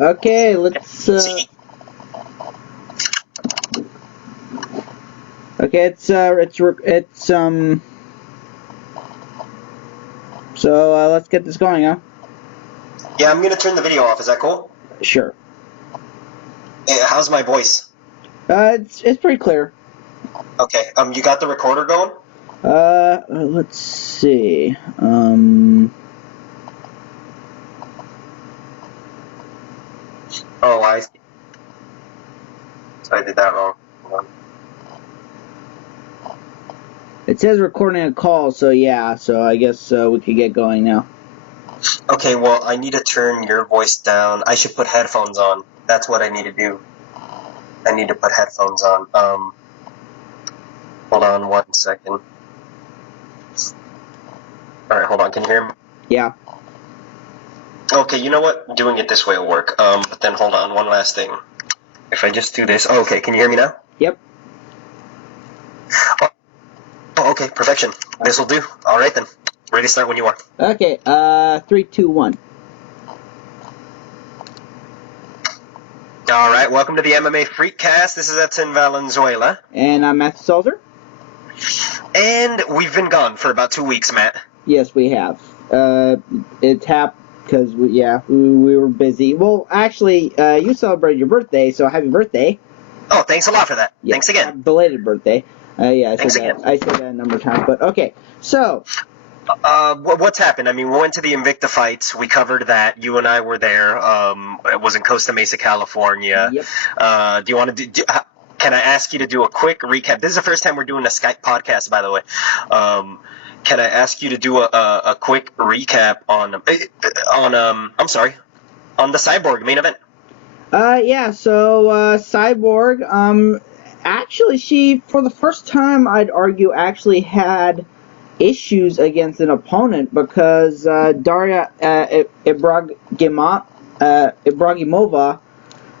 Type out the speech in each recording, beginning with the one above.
Okay, let's. Okay, it's. So let's get this going, huh? Yeah, I'm gonna turn the video off. Is that cool? Sure. How's my voice? It's pretty clear. Okay. You got the recorder going? Let's see. Oh, I see. So I did that wrong. Hold on. It says recording a call, so yeah. So I guess we could get going now. Okay, well, I need to turn your voice down. I should put headphones on. That's what I need to do. I need to put headphones on. Hold on 1 second. Alright, hold on. Can you hear me? Yeah. Okay, you know what? Doing it this way will work. But then hold on, one last thing. If I just do this... Oh, okay, can you hear me now? Yep. Oh, okay, perfection. This'll do. Alright then. Ready to start when you are. Okay, 3, 2, 1. Alright, welcome to the MMA Freakcast. This is Edson Valenzuela. And I'm Matthew Salzer. And we've been gone for about 2 weeks, Matt. Yes, we have. It happened because, we were busy. Well, actually, you celebrated your birthday, so happy birthday. Oh, thanks a lot for that. Yeah, thanks again. Belated birthday. I Thanks said again. that. I said that a number of times, but okay. So... what's happened? I mean, we went to the Invicta fights. We covered that. You and I were there. It was in Costa Mesa, California. Yep. Do you want to can I ask you to do a quick recap? This is the first time we're doing a Skype podcast, by the way. Can I ask you to do a quick recap on the Cyborg main event? So Cyborg, actually, she, for the first time, I'd argue, actually had issues against an opponent because Daria Ibragimova,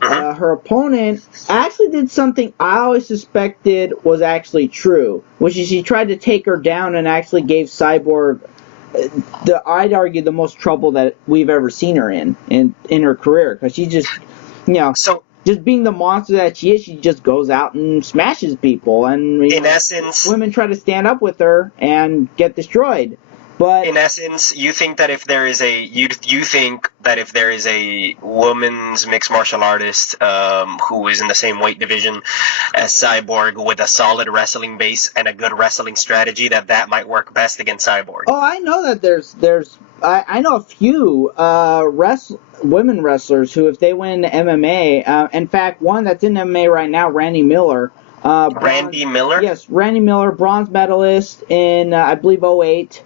her opponent, actually did something I always suspected was actually true, which is she tried to take her down and actually gave Cyborg, I'd argue, the most trouble that we've ever seen her in her career, because she just, just being the monster that she is, she just goes out and smashes people, and in essence, women try to stand up with her and get destroyed. But in essence, you think that if there is a woman's mixed martial artist who is in the same weight division as Cyborg with a solid wrestling base and a good wrestling strategy, that might work best against Cyborg. Oh, I know that I know a few women wrestlers who, if they went into MMA, in fact, one that's in MMA right now, Randy Miller. Randy Miller? Yes, Randy Miller, bronze medalist in, I believe, 2008.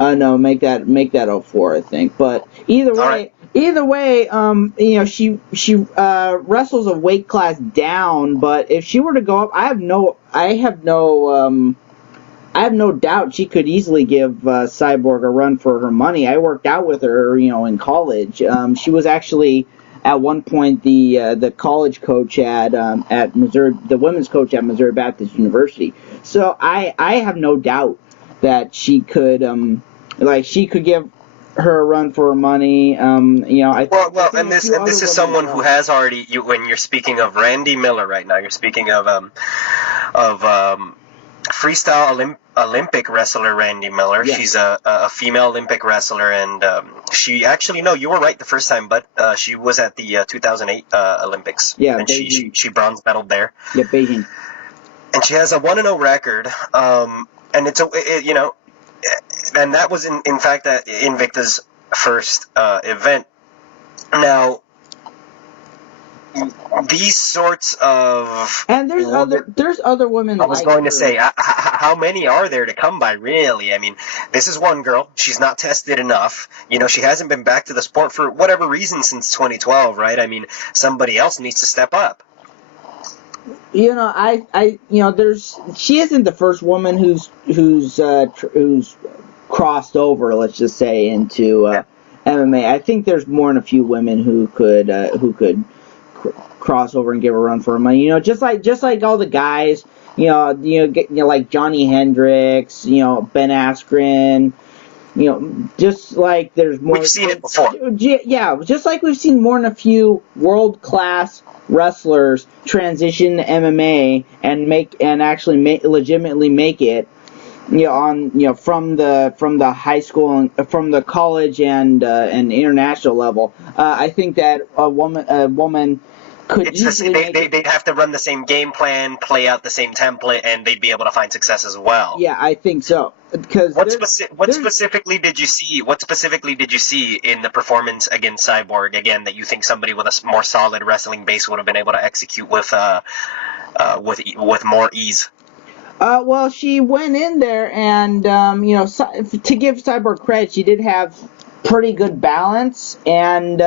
No, make that 04, I think. But either way, she wrestles a weight class down. But if she were to go up, I have no doubt she could easily give Cyborg a run for her money. I worked out with her, in college. She was actually at one point the college coach at Missouri, the women's coach at Missouri Baptist University. So I have no doubt that she could give her a run for her money. And this is someone who has already. When you're speaking of Randy Miller right now, you're speaking of freestyle Olympic wrestler Randy Miller. Yeah. She's a female Olympic wrestler, and she actually, no, you were right the first time, but she was at the 2008 Olympics. Yeah, and she bronze medaled there. Yeah, Beijing. And she has a 1-0 record, and and that was in fact at Invicta's first event. Now, these sorts of... And there's other women. I was going to say, how many are there to come by, really? I mean, this is one girl. She's not tested enough. She hasn't been back to the sport for whatever reason since 2012, right? I mean, somebody else needs to step up. She isn't the first woman who's crossed over, let's just say, into MMA. I think there's more than a few women who could cross over and give a run for her money. Just like all the guys, like Johnny Hendricks, Ben Askren, just like there's more. We've seen it before. Yeah, just like we've seen more than a few world-class wrestlers transition to MMA and actually legitimately make it. From the high school and from the college and international level. I think that a woman could easily they'd have to run the same game plan, play out the same template, and they'd be able to find success as well. Yeah, I think so. Because what specifically did you see? What specifically did you see in the performance against Cyborg again that you think somebody with a more solid wrestling base would have been able to execute with more ease? Well, she went in there and to give Cyborg credit, she did have pretty good balance and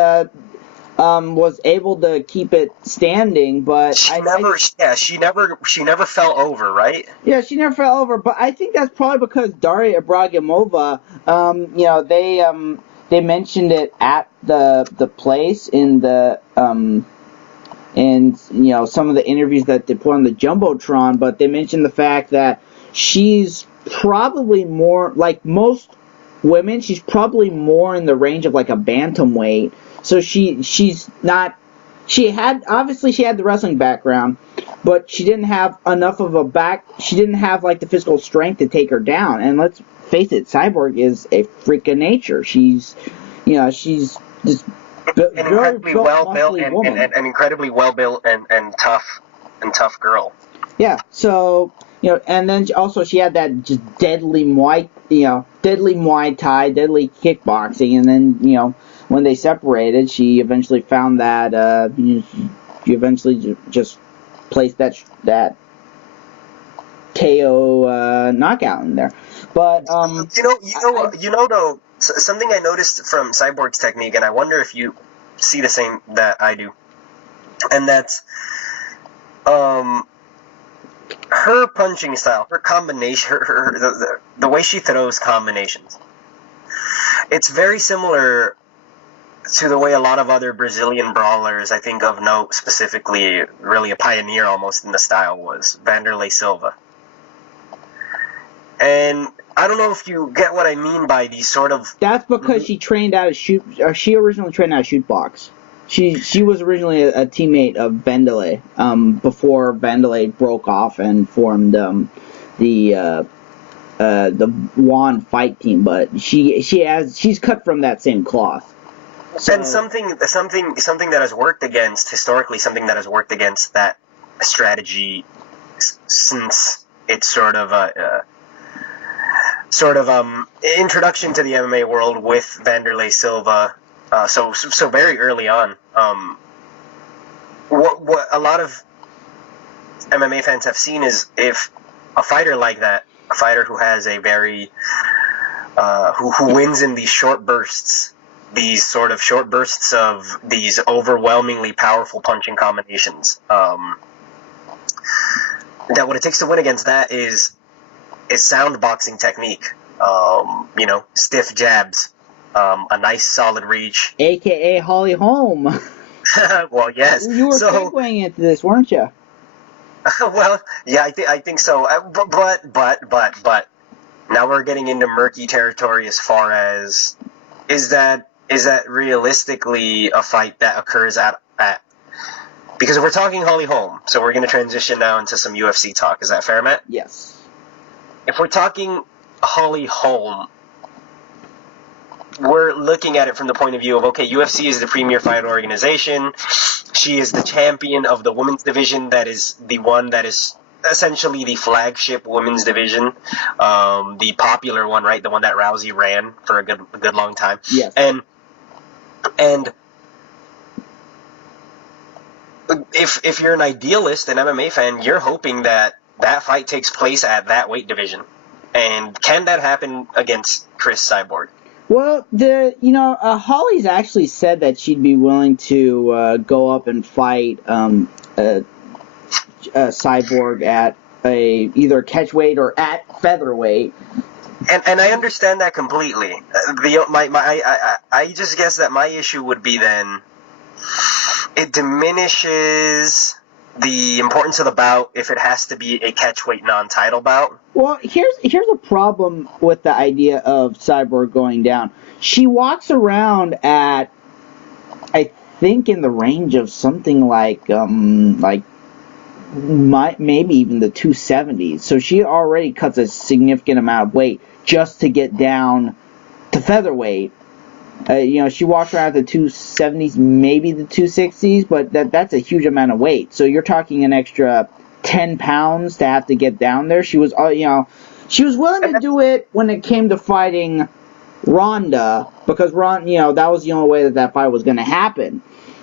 was able to keep it standing, but she never fell over, right? Yeah, she never fell over, but I think that's probably because Daria Ibragimova, they mentioned it at the place in the some of the interviews that they put on the Jumbotron, but they mentioned the fact that she's probably more, like most women, she's probably more in the range of like a bantamweight. So she had the wrestling background, but she didn't have enough of she didn't have like the physical strength to take her down. And let's face it, Cyborg is a freak of nature. She's just an incredibly well built and incredibly well built and tough girl. Yeah. So and then she had that just deadly Muay Thai, deadly kickboxing, and then when they separated, she eventually found that she eventually just placed that KO knockout in there. But though, something I noticed from Cyborg's technique, and I wonder if you see the same that I do, and that's her punching style, her combination, the way she throws combinations. It's very similar to the way a lot of other Brazilian brawlers, I think of note specifically, really a pioneer almost in the style, was Vanderlei Silva. And I don't know if you get what I mean by these sort of... That's because she originally trained out of shoot box. She was originally a teammate of Vanderlei, before Vanderlei broke off and formed the Juan fight team, but she's cut from that same cloth. So, and something that has worked against historically, something that has worked against that strategy since its sort of introduction to the MMA world with Vanderlei Silva. So very early on, what a lot of MMA fans have seen is if a fighter like that, a fighter who has a very who wins in these short bursts. These sort of short bursts of these overwhelmingly powerful punching combinations. That what it takes to win against that is sound boxing technique. Stiff jabs, a nice solid reach. AKA Holly Holm. Well, yes. You were segueing into this, weren't you? Well, yeah, I think so. But now we're getting into murky territory as far as is that realistically a fight that occurs at because if we're talking Holly Holm, so we're going to transition now into some UFC talk. Is that fair, Matt? Yes. If we're talking Holly Holm, we're looking at it from the point of view of, okay, UFC is the premier fight organization. She is the champion of the women's division. That is the one that is essentially the flagship women's division, the popular one, right? The one that Rousey ran for a good long time. Yes. And if you're an idealist, an MMA fan, you're hoping that fight takes place at that weight division. And can that happen against Chris Cyborg? Well, Holly's actually said that she'd be willing to go up and fight Cyborg at either catchweight or at featherweight. And I understand that completely. I just guess that my issue would be then it diminishes the importance of the bout if it has to be a catchweight non-title bout. Well, here's a problem with the idea of Cyborg going down. She walks around at, I think, in the range of something like maybe even the 270s. So she already cuts a significant amount of weight just to get down to featherweight. She walks around at the 270s, maybe the 260s, but that's a huge amount of weight. So you're talking an extra 10 pounds to have to get down there. She was willing to do it when it came to fighting Ronda, because that was the only way that fight was going to happen.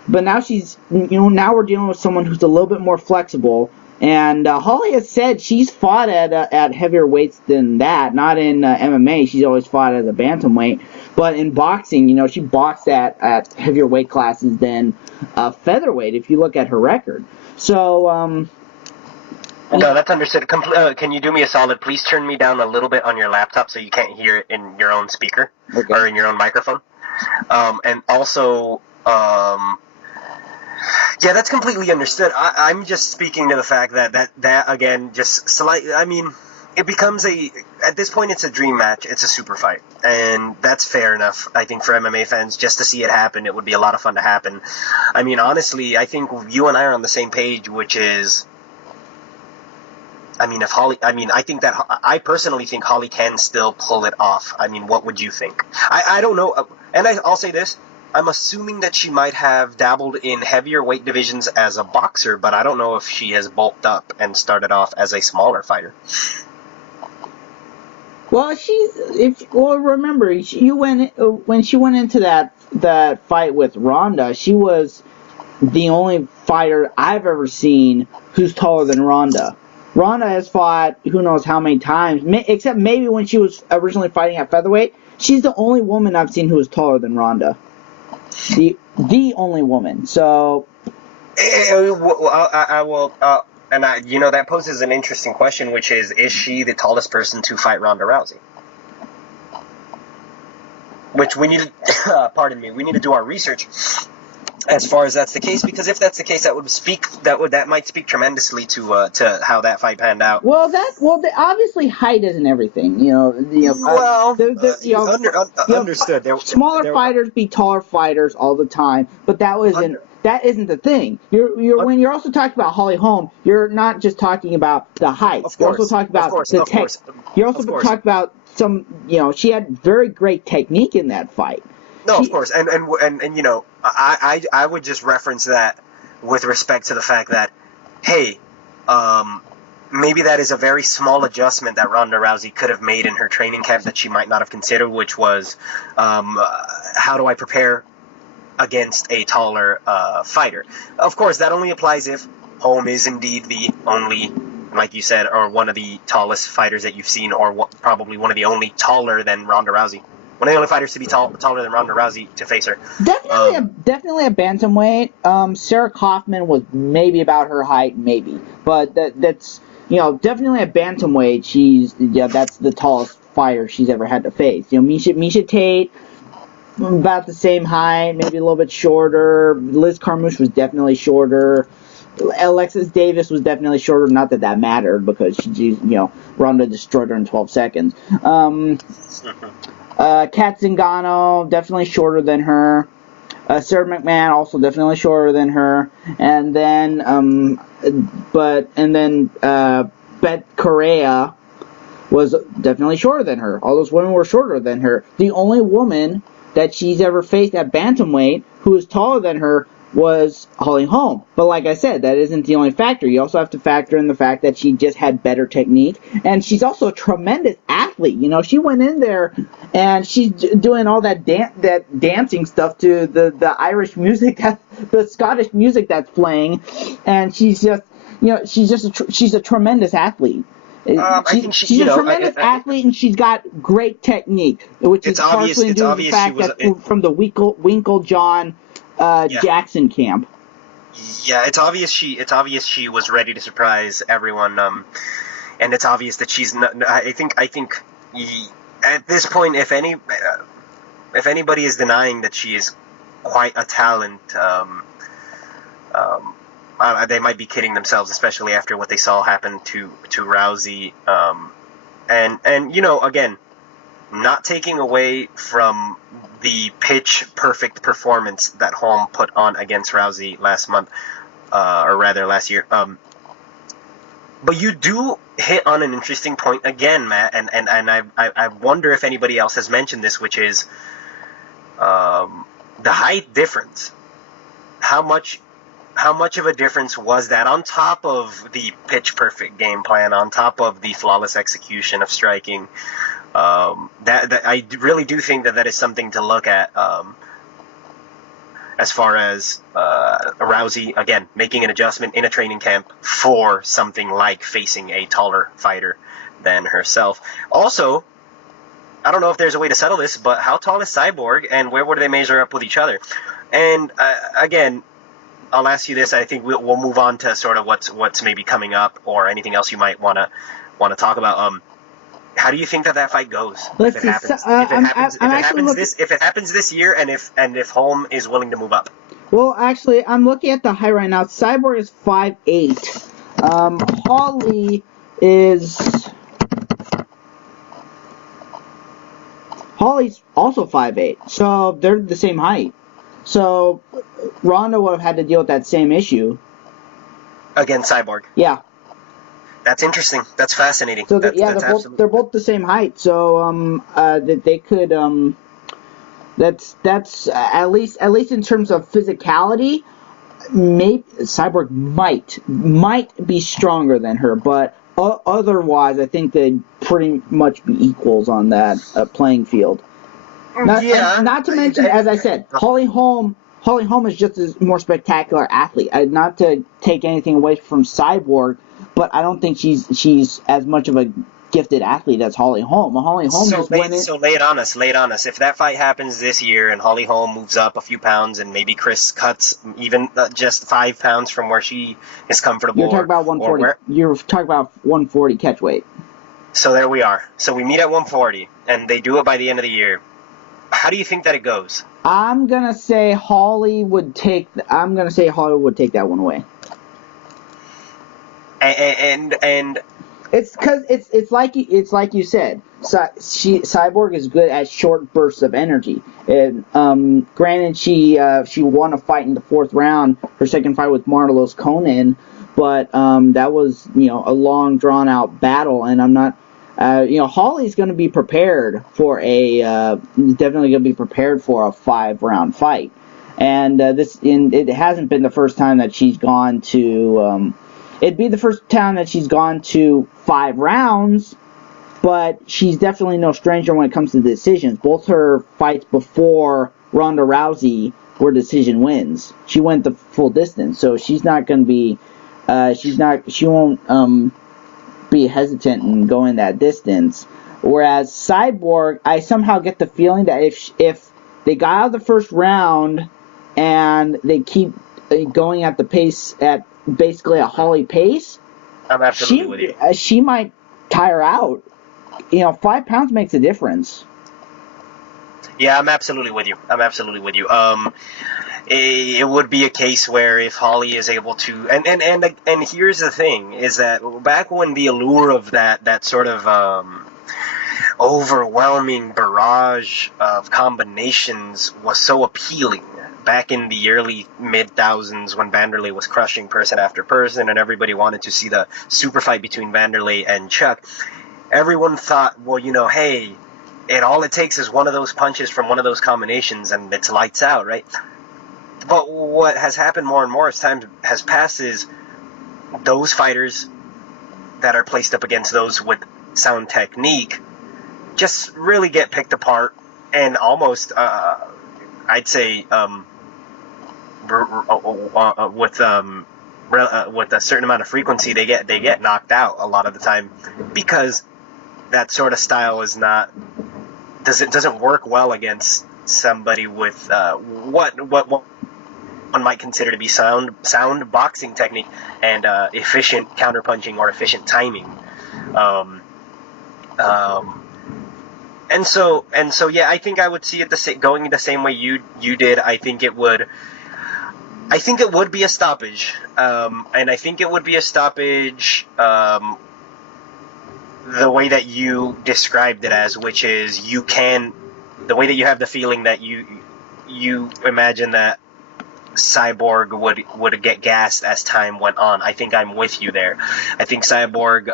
But now now we're dealing with someone who's a little bit more flexible. And Holly has said she's fought at heavier weights than that. Not in MMA. She's always fought as a bantamweight. But in boxing, she boxed at heavier weight classes than featherweight, if you look at her record. So, no, that's understood. Can you do me a solid? Please turn me down a little bit on your laptop so you can't hear it in your own speaker or in your own microphone. And also, yeah, that's completely understood. I'm just speaking to the fact that again, just slightly. I mean, it becomes at this point, it's a dream match. It's a super fight, and that's fair enough. I think for MMA fans, just to see it happen, it would be a lot of fun to happen. I mean, honestly, I think you and I are on the same page, which is, I mean, I personally think Holly can still pull it off. I mean, what would you think? I don't know, and I'll say this. I'm assuming that she might have dabbled in heavier weight divisions as a boxer, but I don't know if she has bulked up and started off as a smaller fighter. Well, remember, when she went into that fight with Ronda, she was the only fighter I've ever seen who's taller than Ronda. Ronda has fought who knows how many times, except maybe when she was originally fighting at featherweight. She's the only woman I've seen who is taller than Ronda. The only woman. So, I will. And that poses an interesting question, which is she the tallest person to fight Ronda Rousey? Which we need to, pardon me, we need to do our research as far as that's the case, because if that's the case, that might speak tremendously to how that fight panned out. Well, obviously height isn't everything. Understood. Smaller fighters beat taller fighters all the time, but that isn't the thing. When you're also talking about Holly Holm, you're not just talking about the height. You're also talking about the tech. You're also talking about some. She had very great technique in that fight. No, of course, and I would just reference that with respect to the fact that, hey, maybe that is a very small adjustment that Ronda Rousey could have made in her training camp that she might not have considered, which was, how do I prepare against a taller fighter? Of course, that only applies if Holm is indeed the only, like you said, or one of the tallest fighters that you've seen, or probably one of the only taller than Ronda Rousey. One of the only fighters to be taller than Ronda Rousey to face her. Definitely a bantamweight. Sarah Kaufman was maybe about her height, maybe, but that's definitely a bantamweight. That's the tallest fighter she's ever had to face. Miesha Tate, about the same height, maybe a little bit shorter. Liz Carmouche was definitely shorter. Alexis Davis was definitely shorter. Not that mattered, because Ronda destroyed her in 12 seconds. Kat Zingano, definitely shorter than her. Sarah McMahon, also definitely shorter than her. And then, Bet Correa was definitely shorter than her. All those women were shorter than her. The only woman that she's ever faced at bantamweight who is taller than her was Holly Holm. But like I said, that isn't the only factor. You also have to factor in the fact that she just had better technique, and she's also a tremendous athlete. She went in there and she's doing all that dancing stuff to the Irish music, the Scottish music that's playing, and she's a tremendous athlete. She's a tremendous athlete, and she's got great technique, which is partially due to the fact that from the Winklejohn Jackson camp. Yeah, it's obvious she was ready to surprise everyone, and it's obvious that she's not. I think at this point, if anybody is denying that she is quite a talent, they might be kidding themselves, especially after what they saw happen to Rousey And again, not taking away from the pitch perfect performance that Holm put on against Rousey last month, or rather last year. But you do hit on an interesting point again, Matt, and I wonder if anybody else has mentioned this, which is the height difference. How much of a difference was that, on top of the pitch perfect game plan, on top of the flawless execution of striking? That I really do think that is something to look at, as far as Rousey, again, making an adjustment in a training camp for something like facing a taller fighter than herself. Also, I don't know if there's a way to settle this, but how tall is Cyborg, and where would they measure up with each other? And again, I'll ask you this. I think we'll move on to sort of what's maybe coming up, or anything else you might want to talk about. How do you think that fight goes? If it happens this year, and if Holm is willing to move up? Well, actually, I'm looking at the height right now. Cyborg is 5'8". Holly's also 5'8", so they're the same height. So Ronda would have had to deal with that same issue against Cyborg. Yeah. That's interesting. That's fascinating. So they're both the same height. So they could that's at least in terms of physicality, maybe Cyborg might be stronger than her, but otherwise I think they'd pretty much be equals on that playing field. Not to mention, as I said, Holly Holm is just a more spectacular athlete. Not to take anything away from Cyborg, but I don't think she's as much of a gifted athlete as Holly Holm. So lay it on us. If that fight happens this year and Holly Holm moves up a few pounds, and maybe Chris cuts even just 5 pounds from where she is comfortable. You're talking about 140. You're talking about 140 catch weight. So there we are. So we meet at 140, and they do it by the end of the year. How do you think that it goes? I'm gonna say Holly would take that one away. And it's because it's like you said. Cyborg is good at short bursts of energy. And granted, she won a fight in the 4th round, her second fight with Marlos Conan, but that was a long drawn out battle, and I'm not. Holly's going to be prepared for definitely going to be prepared for a 5-round fight, and it hasn't been the first time that she's gone to. It'd be the first time that she's gone to 5 rounds, but she's definitely no stranger when it comes to decisions. Both her fights before Ronda Rousey were decision wins. She went the full distance, so she's not going to be. She won't be hesitant in going that distance. Whereas Cyborg, I somehow get the feeling that if they got out of the first round and they keep going at the pace, at basically a Holly pace, I'm absolutely with you. She might tire out. 5 pounds makes a difference. Yeah, I'm absolutely with you. It would be a case where if Holly is able to, and here's the thing, is that back when the allure of that sort of overwhelming barrage of combinations was so appealing, back in the early mid-thousands when Vanderlei was crushing person after person and everybody wanted to see the super fight between Vanderlei and Chuck, everyone thought, well, hey, all it takes is one of those punches from one of those combinations and it's lights out, right? But what has happened more and more as time has passed is those fighters that are placed up against those with sound technique just really get picked apart, and almost, I'd say, with a certain amount of frequency, they get knocked out a lot of the time, because that sort of style doesn't work well against somebody with what one might consider to be sound boxing technique and efficient counterpunching or efficient timing. And so yeah, I think I would see it going the same way you did. I think it would be a stoppage, and I think it would be a stoppage the way that you described it as, which is the way that you have the feeling that you imagine that Cyborg would get gassed as time went on. I think I'm with you there. I think Cyborg,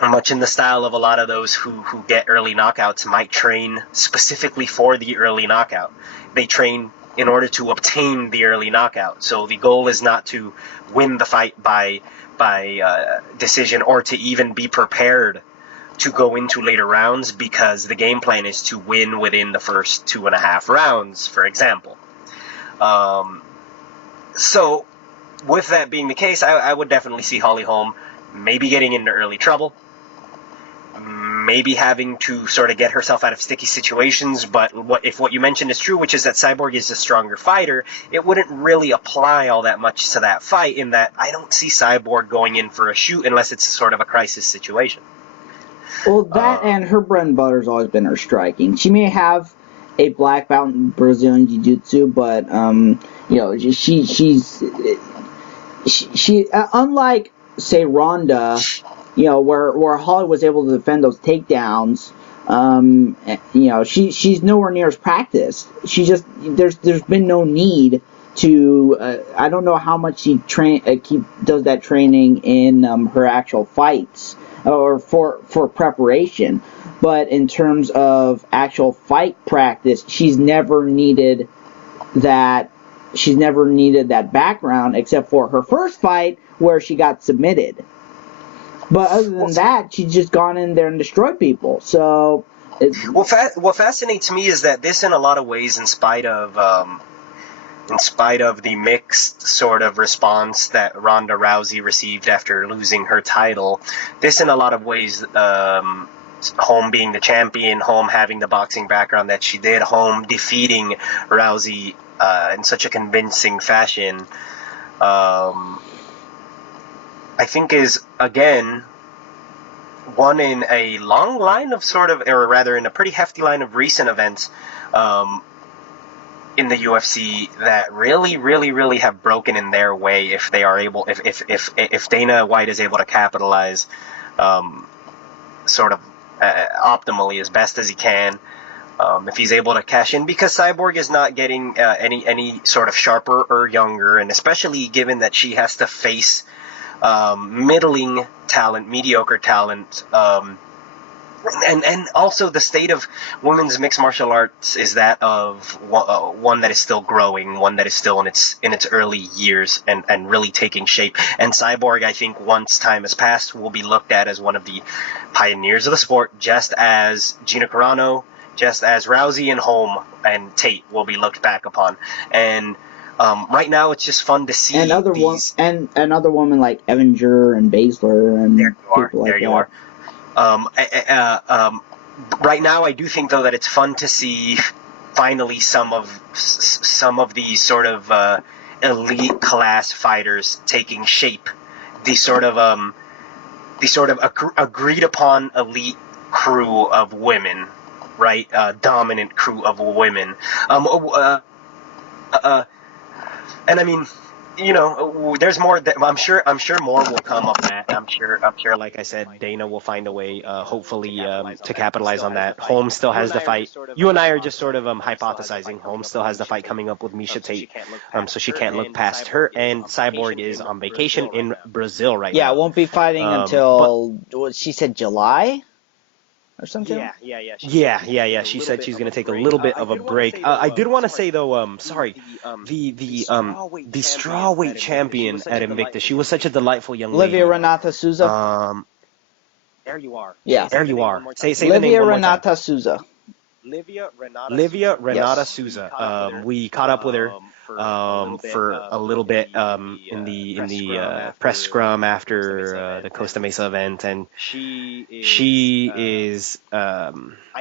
much in the style of a lot of those who get early knockouts, might train specifically for the early knockout. They train in order to obtain the early knockout. So the goal is not to win the fight by decision, or to even be prepared to go into later rounds, because the game plan is to win within the first 2.5 rounds, for example. So with that being the case, I would definitely see Holly Holm maybe getting into early trouble, maybe having to sort of get herself out of sticky situations. But if what you mentioned is true, which is that Cyborg is a stronger fighter, it wouldn't really apply all that much to that fight, in that I don't see Cyborg going in for a shoot unless it's sort of a crisis situation. Well, that and her bread and butter's always been her striking. She may have a black belt in Brazilian Jiu-Jitsu, but she unlike say Ronda, where Holly was able to defend those takedowns. She's nowhere near as practiced. She just there's been no need to. I don't know how much she does that training in her actual fights or for preparation. But in terms of actual fight practice, she's never needed that. She's never needed that background, except for her first fight where she got submitted. But other than that, she's just gone in there and destroyed people. So, what fascinates me is that this, in a lot of ways, in spite of the mixed sort of response that Ronda Rousey received after losing her title, this, in a lot of ways, Holm being the champion, Holm having the boxing background that she did, Holm defeating Rousey in such a convincing fashion, I think is, again, one in a long line of or rather in a pretty hefty line of recent events in the UFC that really, really, really have broken in their way if they are able, if Dana White is able to capitalize optimally as best as he can. If he's able to cash in, because Cyborg is not getting any sort of sharper or younger, and especially given that she has to face middling talent, mediocre talent, and also the state of women's mixed martial arts is that of one that is still growing, one that is still in its early years and really taking shape. And Cyborg, I think, once time has passed, will be looked at as one of the pioneers of the sport, just as Gina Carano, just as Rousey and Holm and Tate will be looked back upon. And right now, it's just fun to see. And other women like Evinger and Baszler and people like that. There you are. Right now, I do think, though, that it's fun to see finally some of these sort of elite class fighters taking shape. These sort of agreed upon elite crew of women, right? Dominant crew of women. And I mean, there's more. I'm sure more will come of that. I'm sure. Like I said, Dana will find a way, hopefully, to capitalize on that. Holmes still has the fight. You and I are just sort of hypothesizing. Holmes still has the fight coming up with Miesha Tate, so she can't look past her. And Cyborg is on vacation in Brazil right now. Yeah, won't be fighting until what she said, July. Or something? Yeah. She said she's going to take a little bit of a break. I did want to say, though, the strawweight champion at Invicta, she was such a delightful young lady. Livia Renata Souza. There you are. Yeah. There you are. Say the name one more time. Renata Souza. Livia Renata Souza. We caught up with her for a little bit in the press scrum after the Costa Mesa event, and she is I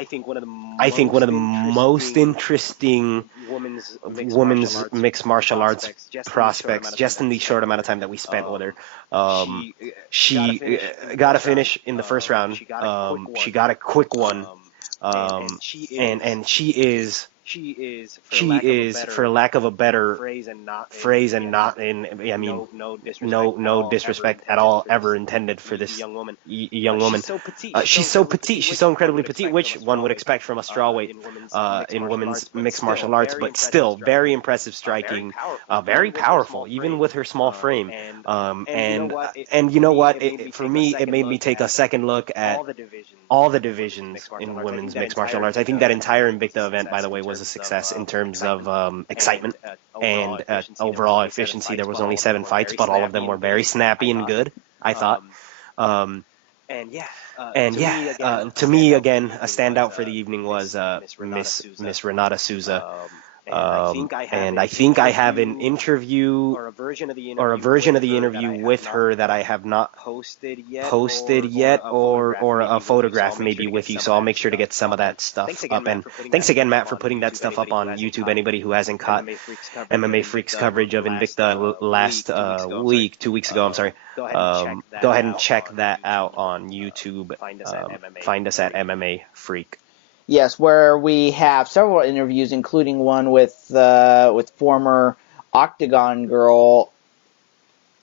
think one of the most interesting women's mixed martial arts prospects, just in the short amount of time that we spent with her. She got a finish in the first round. She got a quick one. And she is she is, for lack of a better phrase and not in, I mean, no disrespect at all ever intended for this young woman. She's so petite. She's so incredibly petite, which one would expect from a strawweight in women's mixed martial arts, but still very impressive striking, very powerful, even with her small frame. And you know what? For me, it made me take a second look at all the divisions in women's mixed martial arts. I think that entire Invicta event, by the way, was a success in terms of excitement and overall efficiency. There was only 7 fights, but all of them were very snappy and good, I thought. To me, again, a standout for the evening was Miss Renata Souza. And I think I have an interview or a version of the interview with her that I have not posted yet, or a photograph maybe with you. So I'll make sure to get some of that stuff up. And thanks again, Matt, for putting that stuff up on YouTube. Anybody who hasn't caught MMA Freak's coverage of Invicta last 2 weeks ago, I'm sorry, go ahead and check that out on YouTube. Find us at MMA Freak. Yes, where we have several interviews, including one with former Octagon girl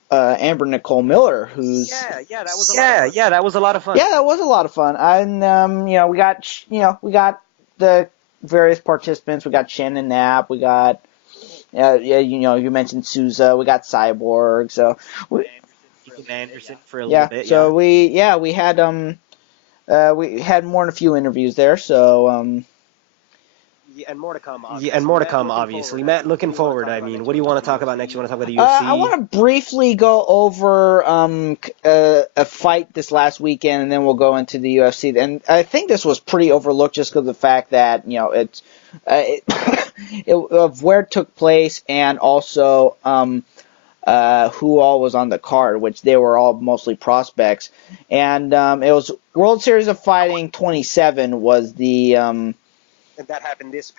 Amber Nicole Miller, who's that was a lot of fun. Yeah, that was a lot of fun. And we got the various participants. We got Shannon Knapp. We got you mentioned Souza. We got Cyborg. So Anderson for a little bit. So we had we had more than a few interviews there, so and more to come, obviously. Matt, looking forward. I mean, what do you want to talk about next? You want to talk about the UFC? I want to briefly go over a fight this last weekend, and then we'll go into the UFC. And I think this was pretty overlooked just because of the fact that it's of where it took place, and also who all was on the card, which they were all mostly prospects. And it was World Series of Fighting 27 was the... and that happened this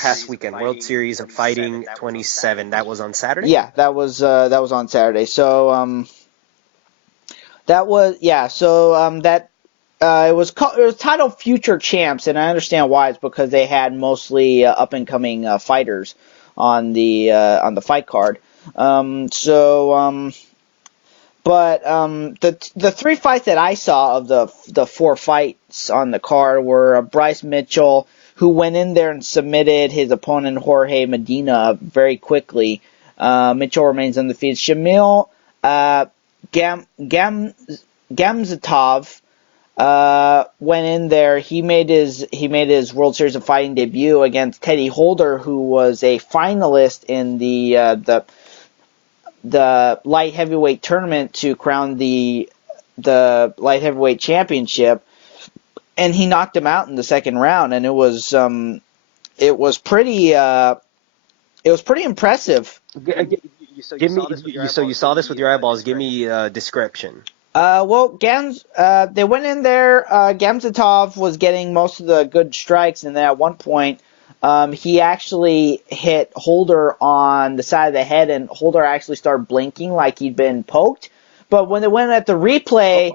past weekend. World Series of Fighting 27. That was on Saturday? Yeah, that was on Saturday. So it was titled Future Champs, and I understand why. It's because they had mostly up and coming fighters on the fight card. But the 3 fights that I saw of the 4 fights on the card were Bryce Mitchell, who went in there and submitted his opponent Jorge Medina very quickly. Mitchell remains undefeated. Shamil Gamzatov went in there. He made his World Series of Fighting debut against Teddy Holder, who was a finalist in the light heavyweight tournament to crown the light heavyweight championship, and he knocked him out in the second round, and it was pretty impressive. You saw this with your eyeballs. Give me a description. They went in there. Gamzatov was getting most of the good strikes, and then at one point, he actually hit Holder on the side of the head, and Holder actually started blinking like he'd been poked. But when they went at the replay,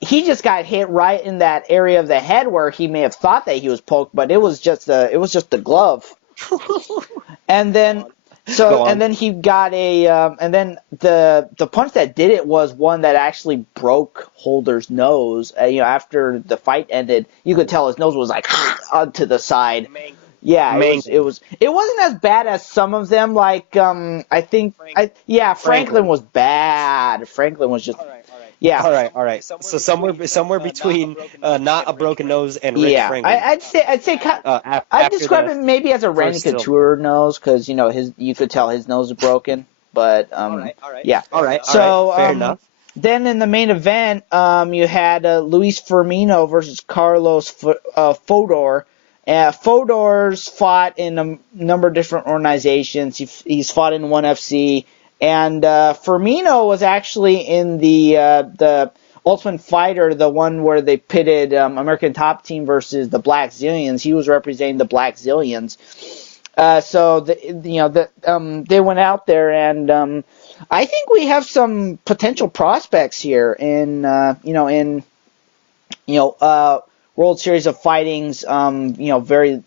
he just got hit right in that area of the head where he may have thought that he was poked, but it was just the glove. And then he got and then the punch that did it was one that actually broke Holder's nose. After the fight ended, you could tell his nose was like to the side. Yeah, it wasn't as bad as some of them. Like Franklin was bad. Franklin was just. Yeah. All right. So somewhere between not a broken nose and Rick Franklin. I'd say I'd describe it maybe as a Randy Couture nose, because you could tell his nose is broken. But yeah. All right. So fair enough. Then in the main event, you had Luis Firmino versus Carlos Fodor. Fodor's fought in a number of different organizations. He's fought in ONE FC. And Firmino was actually in the Ultimate Fighter, the one where they pitted American Top Team versus the Black Zillions. He was representing the Black Zillions. They went out there, and I think we have some potential prospects here in World Series of Fighting's very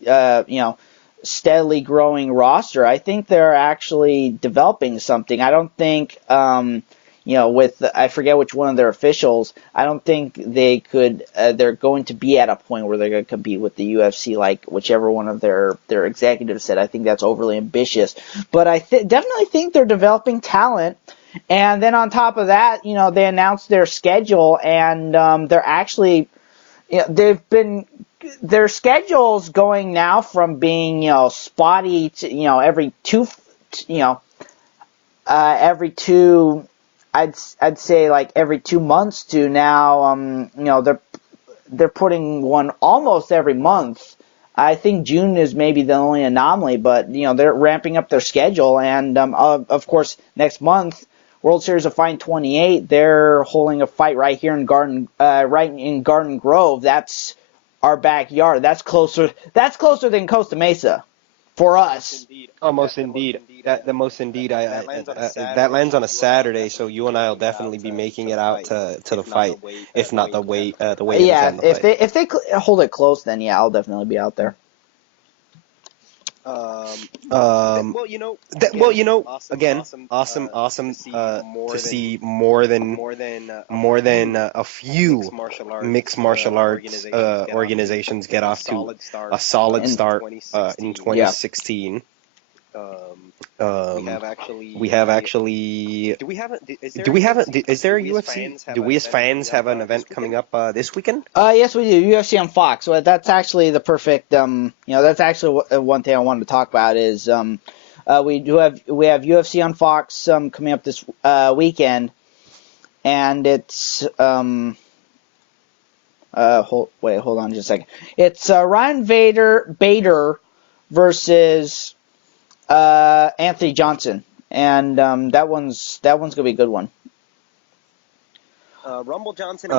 steadily growing roster. I think they're actually developing something. I don't think, with I forget which one of their officials, I don't think they could. They're going to be at a point where they're going to compete with the UFC, like whichever one of their executives said. I think that's overly ambitious, but I definitely think they're developing talent. And then on top of that, they announced their schedule, and they're actually, their schedule's going now from being, spotty to, every two, I'd say like every 2 months to now, they're putting one almost every month. I think June is maybe the only anomaly, but they're ramping up their schedule, and of course next month, World Series of Fighting 28, they're holding a fight right here in Garden Grove. That's our backyard. That's closer than Costa Mesa for us. Almost indeed. That lands on a Saturday, so you and I will definitely be making it out to the fight, if not the weight. Yeah, if they hold it close, then yeah, I'll definitely be out there. Awesome to see more than a few mixed martial arts organizations get off to a solid start in 2016. We have actually. Is there a UFC? Do we as fans have an event coming up this weekend? Yes, we do. UFC on Fox. So that's actually the perfect. That's actually one thing I wanted to talk about is we have UFC on Fox coming up this weekend, and it's hold on just a second. It's Ryan Bader versus Anthony Johnson, and that one's gonna be a good one. Rumble Johnson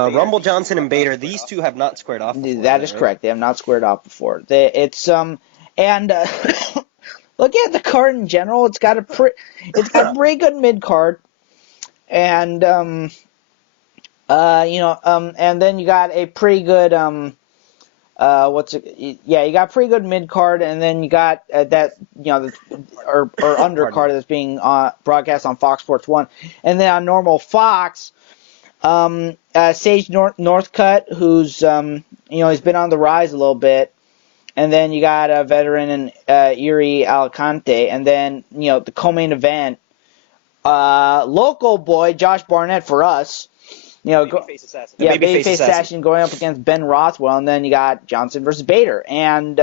and Bader. These two have not squared off before. That is correct. They have not squared off before. And looking at the card in general, it's got a pretty good mid card, and and then you got a pretty good you got pretty good mid card, and then you got that or undercard that's being broadcast on Fox Sports 1, and then on normal Fox, Sage Northcutt, who's he's been on the rise a little bit, and then you got a veteran in Yuri Alicante, and then the co-main event, local boy Josh Barnett for us. Babyface Assassin going up against Ben Rothwell, and then you got Johnson versus Bader. And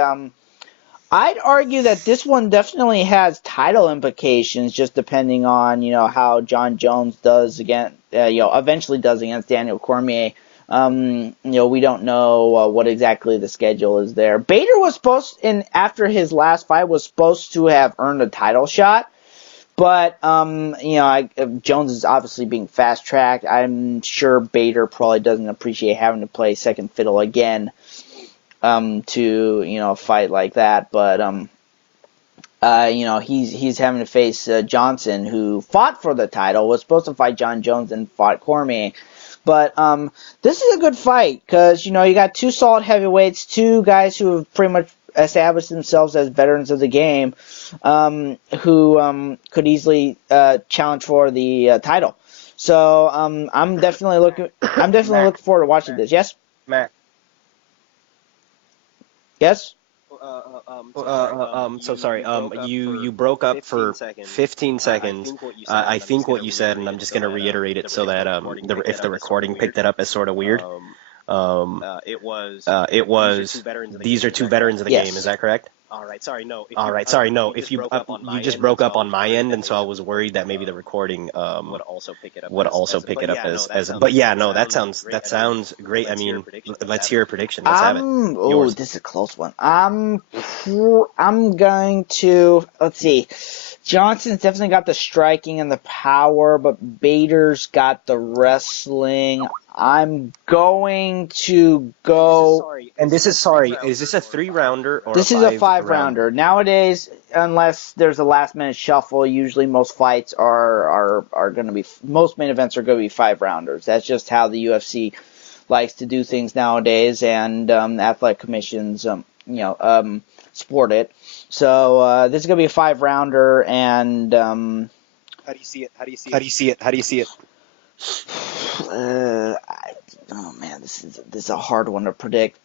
I'd argue that this one definitely has title implications, just depending on how John Jones does eventually does against Daniel Cormier. We don't know what exactly the schedule is there. Bader was after his last fight, was supposed to have earned a title shot. But, Jones is obviously being fast-tracked. I'm sure Bader probably doesn't appreciate having to play second fiddle again to, a fight like that. But, he's having to face Johnson, who fought for the title, was supposed to fight John Jones and fought Cormier. But this is a good fight because, you got two solid heavyweights, two guys who have pretty much established themselves as veterans of the game, who could easily challenge for the title. So I'm definitely looking forward to watching this. Yes, Matt. Yes. So sorry. You broke up for 15 seconds. I think what you said, and I'm just going to reiterate it so that if the recording picked it up as sort of weird. It was. These are two veterans of the game. Is that correct? All right. Sorry. No. If you just broke up on my end, and so I was worried that maybe the recording would also pick it up as. But yeah, no. That sounds great. I mean, let's hear a prediction. Let's have it. Oh, this is a close one. I'm going to let's see. Johnson's definitely got the striking and the power, but Bader's got the wrestling. I'm going to go. Is this a 3-rounder or this is a 5-rounder? Nowadays, unless there's a last-minute shuffle, usually most fights are going to be, most main events are going to be 5-rounders. That's just how the UFC likes to do things nowadays, and athletic commissions, sport it. So this is gonna be a 5-rounder, and How do you see it? How do you see it? Oh man, this is a hard one to predict.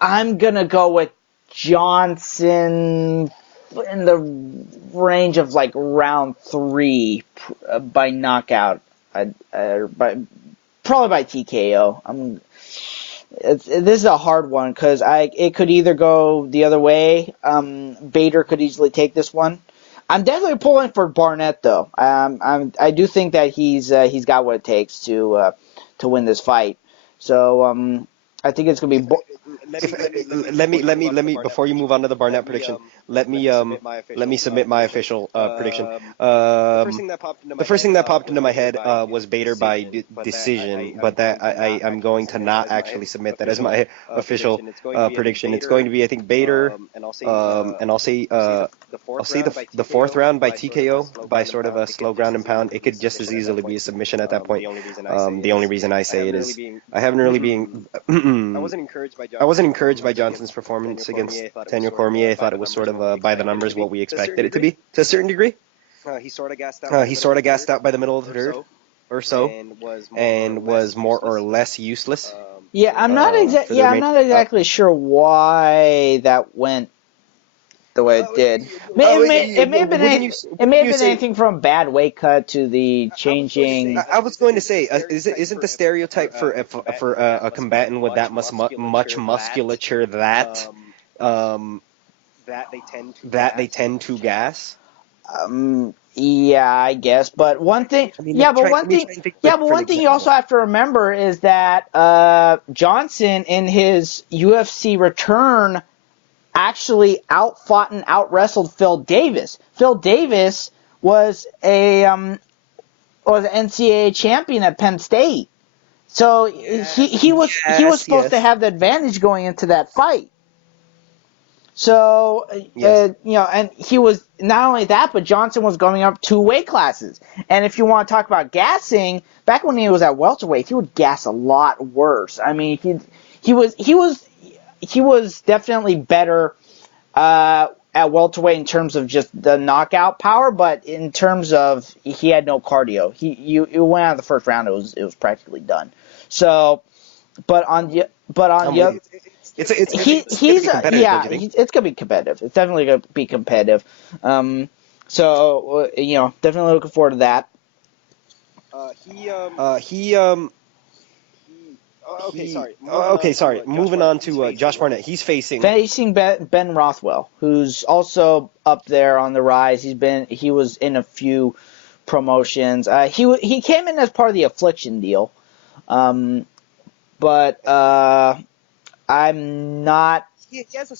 I'm gonna go with Johnson in the range of like round 3 by knockout, probably by TKO. This is a hard one because it could either go the other way. Bader could easily take this one. I'm definitely pulling for Barnett though. I do think that he's got what it takes to win this fight. So I think it's gonna be. Let me before you move on to the Barnett prediction, let me submit my official prediction. The first thing that popped into my head was Bader by decision, but that I'm going to not actually submit that as my official prediction. It's going to be, I think, Bader, and I'll say the 4th round by TKO, by sort of a slow ground and pound. It could just as easily be a submission at that point. The only reason I say it is I haven't really been. I wasn't encouraged by Johnson's performance against Daniel Cormier. I thought it was sort of by the numbers what we expected it to be, to a certain degree. He sort of gassed out by the middle of the 3rd or so, and was more or less useless. Yeah, I'm not exactly sure why that went the way it did. It may have been anything from bad weight cut to the changing. I was going to say, isn't the stereotype for a combatant with that much musculature that they tend to gas? Yeah, I guess. But one thing, one thing you also have to remember is that Johnson, in his UFC return, actually outfought and out-wrestled Phil Davis. Phil Davis was an NCAA champion at Penn State. So he was supposed to have the advantage going into that fight. So, and he was, not only that, but Johnson was going up 2 weight classes. And if you want to talk about gassing, back when he was at welterweight, he would gas a lot worse. I mean, he was definitely better at welterweight in terms of just the knockout power, but in terms of he had no cardio. You went out of the 1st round, it was practically done. So, it's gonna be competitive. It's definitely gonna be competitive. So definitely looking forward to that. Moving on to Josh Barnett. He's facing Ben Rothwell, who's also up there on the rise. He was in a few promotions. He came in as part of the Affliction deal, but I'm not. He has a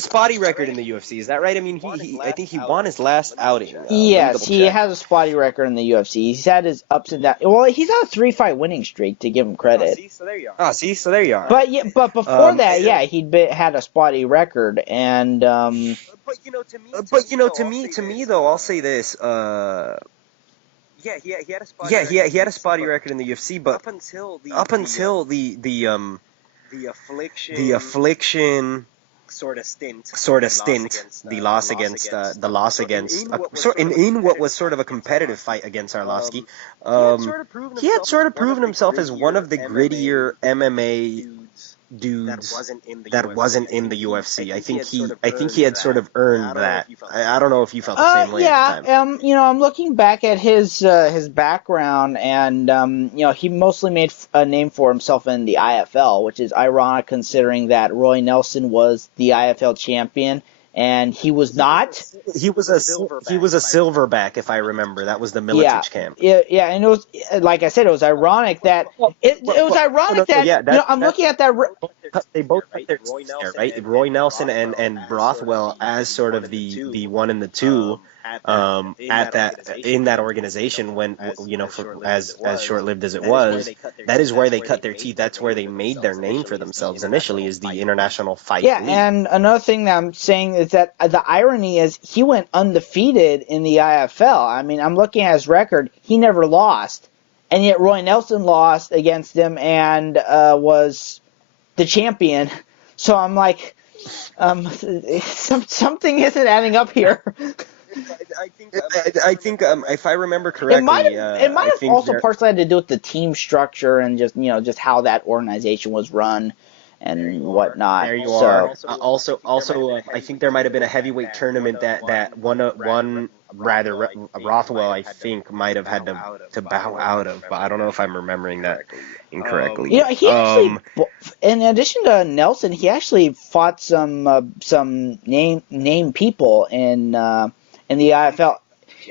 spotty record in the UFC. Is that right? I mean, I think he won his last outing. Yes, he has a spotty record in the UFC. He's had his ups and downs. Well, he's on a 3-fight winning streak, to give him credit. So there you are. But before that, he'd had a spotty record, and But to me though, I'll say this. He had a spotty record in the UFC, but up until the affliction sort of stint, the loss against in what was sort of a competitive fight against Arlovsky, he had sort of proven himself as one of the grittier MMA dudes that wasn't in the UFC. I think he had sort of earned that. I don't know if you felt the same way at the time. I'm looking back at his background, and he mostly made a name for himself in the IFL, which is ironic considering that Roy Nelson was the IFL champion. And he was not. He was a silverback, if I remember. That was the Miletich camp. Yeah, and it was, like I said, it was ironic that I'm looking at that. They both got their teams there, right? Roy Nelson and Brothwell as sort of the 1 and the 2 in that organization, when as short-lived as it was. That is where they cut their teeth. That's where they made their name for themselves initially, is the International Fight League. And another thing that I'm saying is that the irony is he went undefeated in the IFL. I mean, I'm looking at his record. He never lost. And yet Roy Nelson lost against him and was the champion. So I'm like, Something isn't adding up here. I think if I remember correctly, It might have also partially had to do with the team structure and just how that organization was run and whatnot. There you are. Also, I think there might have been a heavyweight tournament that one rather Rothwell, I think, might have had to bow out of, but I don't know if I'm remembering that incorrectly. He actually, in addition to Nelson, he actually fought some name people in the IFL.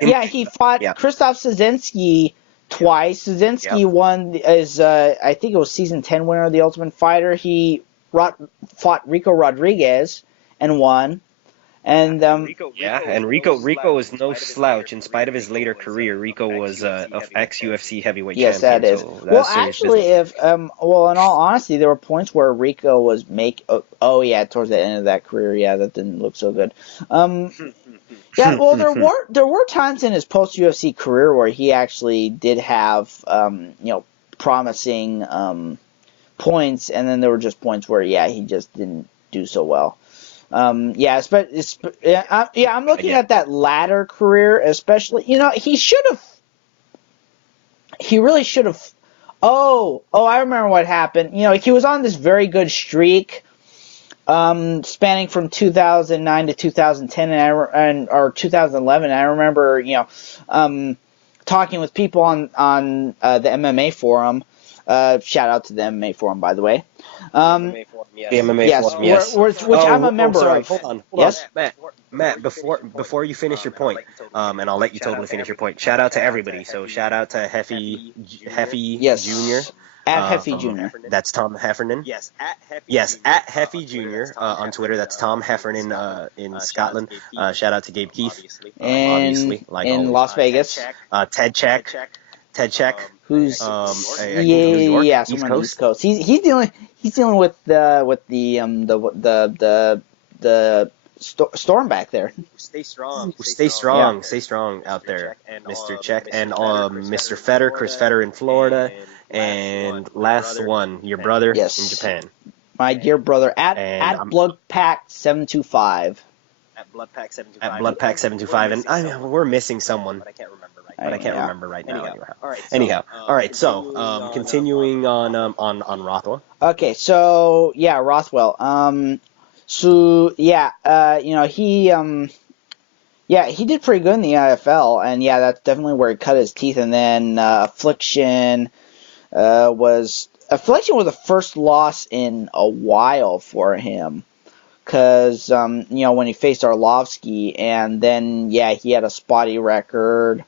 Yeah, he fought Krzysztof Szczęsny twice. Szczęsny won as I think it was season 10 winner of the Ultimate Fighter. He fought Rico Rodriguez and won. And Rico is no slouch. In spite of his later career, Rico was of ex-UFC heavyweight champion. Yes, that is. So well, actually, in all honesty, there were points where Rico was towards the end of that career, that didn't look so good. There were times in his post-UFC career where he actually did have promising points, and then there were just points where he just didn't do so well. I'm looking at that latter career, especially. He really should have. I remember what happened. He was on this very good streak, spanning from 2009 to 2010 or 2011. I remember, talking with people on the MMA forum. Shout out to the MMA forum, by the way. The MMA forum, yes. Which I'm a member of. Hold on. Yes, Matt. Before you finish your point, and I'll let you totally finish your point. Shout out to everybody. So shout out to Heffy Jr. At Heffy Jr. That's Tom Heffernan. Yes, at Heffy Jr. On Twitter. That's Tom Heffernan in Scotland. Shout out to Gabe Keith, obviously, like in Las Vegas. Ted Check, who's East Coast. He's dealing with the storm back there. Stay strong out there, Mr. Check, and Mr. Feder, Chris Feder in Florida, and last one, your brother in Japan. My dear brother at Bloodpack725. At Bloodpack725, and we're missing someone. But I can't remember right now. Anyhow. All right. So, continuing on Rothwell. Okay. So Rothwell. He did pretty good in the IFL, and that's definitely where he cut his teeth. And then Affliction was the first loss in a while for him. Because, when he faced Arlovsky, and then, he had a spotty record.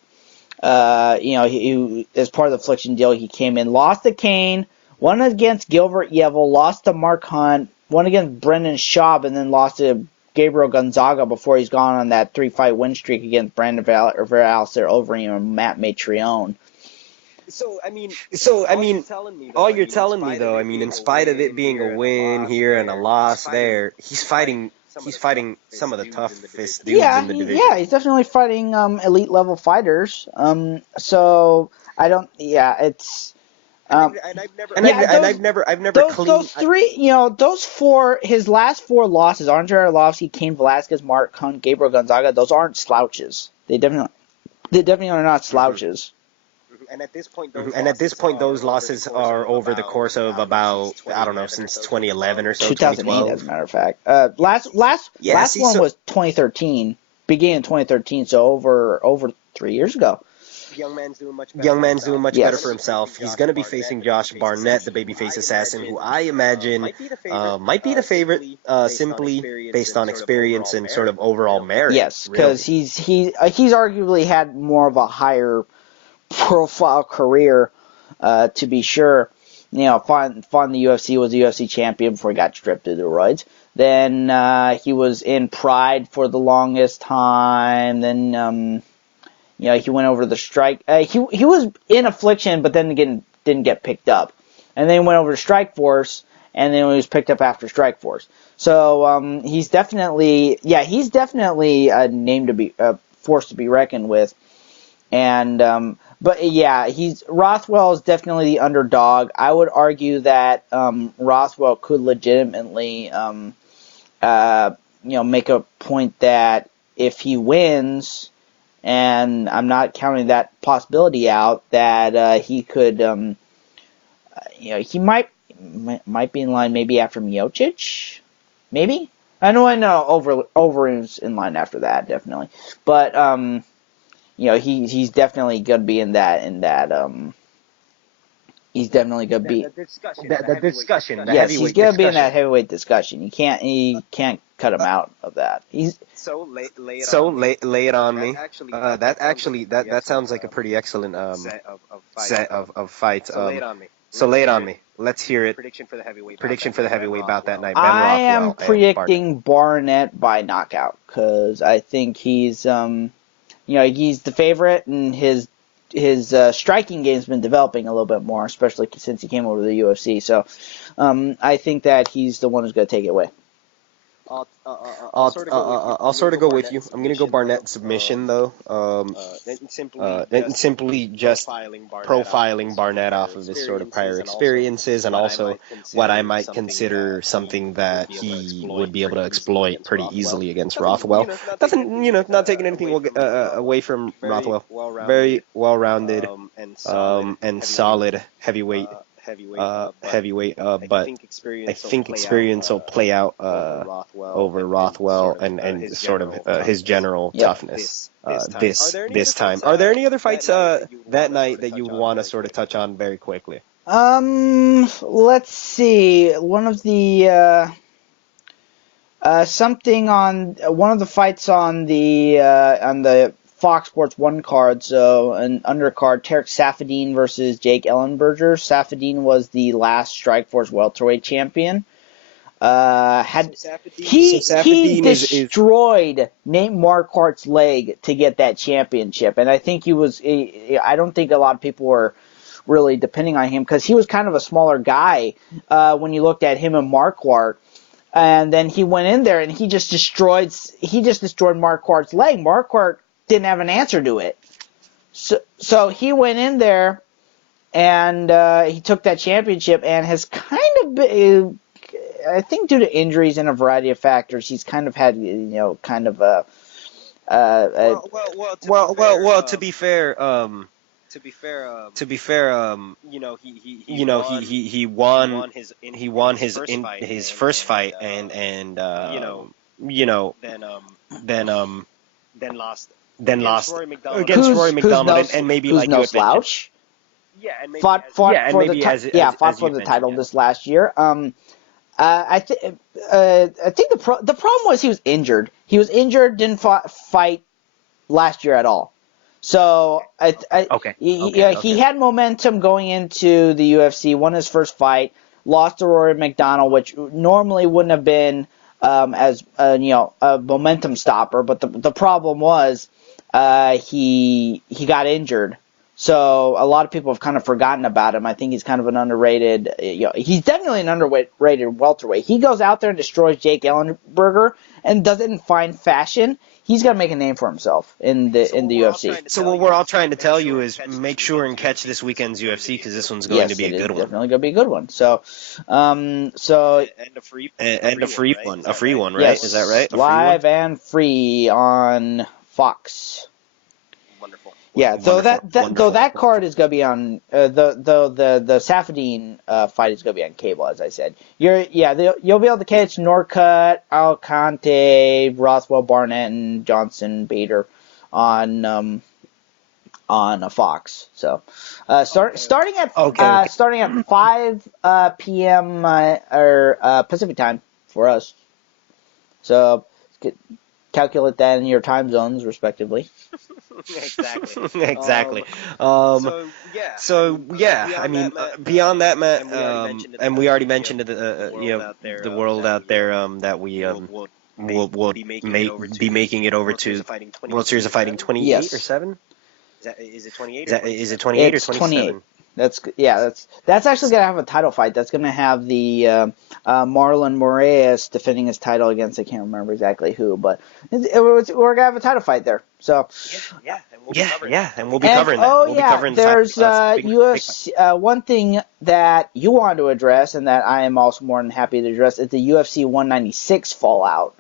He as part of the Affliction deal, he came in, lost to Kane, won against Gilbert Yvel, lost to Mark Hunt, won against Brendan Schaub, and then lost to Gabriel Gonzaga before he's gone on that 3-fight win streak against Brandon Alistair Overeem and Matt Matreone. So all you're telling me though, in spite of it being a win here and a loss there, he's fighting some of the toughest dudes in the division. Yeah, he's definitely fighting elite level fighters. So I don't. Yeah, it's. I've never those three, those four, his last four losses: Andre Arlovsky, Cain Velasquez, Mark Hunt, Gabriel Gonzaga. Those aren't slouches. They definitely are not slouches. And at this point, those losses are over the course of about, I don't know, since 2011 or so. 2008, as a matter of fact. Last one was 2013, beginning in 2013, so over 3 years ago. Young man's doing much better for himself. He's going to be facing Josh Barnett, the babyface assassin, who I imagine might be the favorite, simply based on experience and sort of overall merit. Yes, because he's arguably had more of a higher profile career, to be sure. Fought in the UFC, was a UFC champion before he got stripped of the roids. Then he was in Pride for the longest time. Then he went over to the Strike. He was in Affliction, but then again didn't get picked up. And then he went over to Strike Force, and then he was picked up after Strike Force. So he's definitely a name to be force to be reckoned with. And Rothwell is definitely the underdog. I would argue that Rothwell could legitimately make a point that if he wins, and I'm not counting that possibility out, that he could, he might be in line maybe after Miocic, maybe. I know over is in line after that, definitely, but he's definitely gonna be in that. He's definitely gonna be the discussion. Yes, he's gonna be in that heavyweight discussion. You can't cut him out of that. Lay it on me. That sounds like a pretty excellent set of fights. So lay it on me. Let's hear it. Prediction for the heavyweight bout that night. Ben I Rothwell am predicting Barnett by knockout because I think he's he's the favorite, and his striking game's been developing a little bit more, especially since he came over to the UFC. So I think that he's the one who's going to take it away. I'll sort of go with you. I'm gonna go Barnett submission though. Simply just profiling Barnett off of his sort of prior experiences, and also what I might consider something that he would be able to exploit pretty easily against Rothwell. Not taking anything away from Rothwell. Very well-rounded and solid heavyweight. But I think experience will play out over Rothwell and sort of his general toughness this time. Are there any other fights that night that you would want to sort of touch on very quickly? Let's see. One of the one of the fights on the Fox Sports 1 card, so an undercard, Tarek Saffiedine versus Jake Ellenberger. Saffiedine was the last Strikeforce welterweight champion. He destroyed Nate Marquardt's leg to get that championship, and I think I don't think a lot of people were really depending on him because he was kind of a smaller guy when you looked at him and Marquardt. And then he went in there and he just destroyed Marquardt's leg. Marquardt didn't have an answer to it. So he went in there and he took that championship and has kind of been, I think due to injuries and a variety of factors, he's kind of had, kind of a... To be fair, he won his first fight and then lost against Rory McDonald and maybe like no slouch. Fought for the title this last year. I think the problem was he was injured. Didn't fight last year at all. So he had momentum going into the UFC. Won his first fight, lost to Rory McDonald, which normally wouldn't have been as a momentum stopper. But the problem was he got injured. So a lot of people have kind of forgotten about him. I think he's kind of an underrated. He's definitely an underrated welterweight. He goes out there and destroys Jake Ellenberger and does it in fine fashion. He's got to make a name for himself in the UFC. So what we're all trying to tell you is make sure and catch this weekend's UFC because this one's going to be a good one. Definitely going to be a good one. So and a free one, right? Yes, is that right? Live and free on Fox. Wonderful. Yeah, so that card is gonna be on the Saffiedine fight is gonna be on cable, as I said. You'll be able to catch Norcutt, Alcante, Rothwell, Barnett, and Johnson Bader on Fox. So starting at 5 p.m. Pacific time for us. So calculate that in your time zones, respectively. Exactly. I mean, beyond that, Matt, and we already mentioned the world out there that we will be making it over to World Series of Fighting 28 or 7. Is it 28 or 27? That's actually gonna have a title fight. That's gonna have the Marlon Moraes defending his title against, I can't remember exactly who, but we're gonna have a title fight there. So and we'll be covering that. We'll be covering the there's big UFC. One thing that you wanted to address, and that I am also more than happy to address, is the UFC 196 fallout.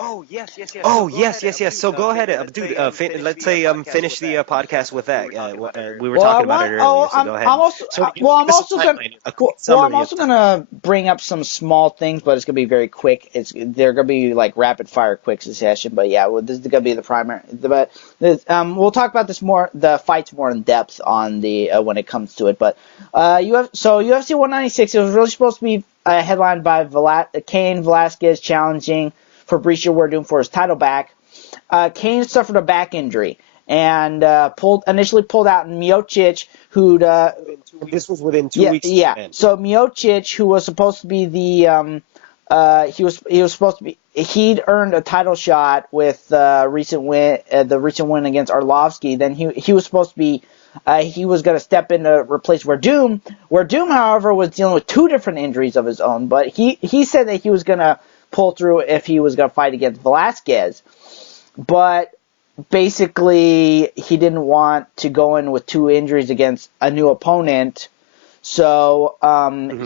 Oh yes. So go ahead, dude. Let's say finish the podcast with that. We were talking about it earlier. So go ahead. I'm also gonna bring up some small things, but it's gonna be very quick. They're gonna be like rapid fire quick succession. But yeah, this is gonna be the primary. But we'll talk about the fights more in depth on the when it comes to it. But UFC 196. It was really supposed to be headlined by Cain Velasquez challenging Fabricio Werdum for his title back. Cain suffered a back injury and initially pulled out Miocic, who this was within 2 weeks. Yeah. So Miocic, who was supposed to be the he'd earned a title shot with the recent win against Arlovsky. Then he was supposed to be he was going to step in to replace Werdum. Werdum, however, was dealing with 2 different injuries of his own, but he said that he was going to pull through if he was going to fight against Velasquez. But basically, he didn't want to go in with 2 injuries against a new opponent. So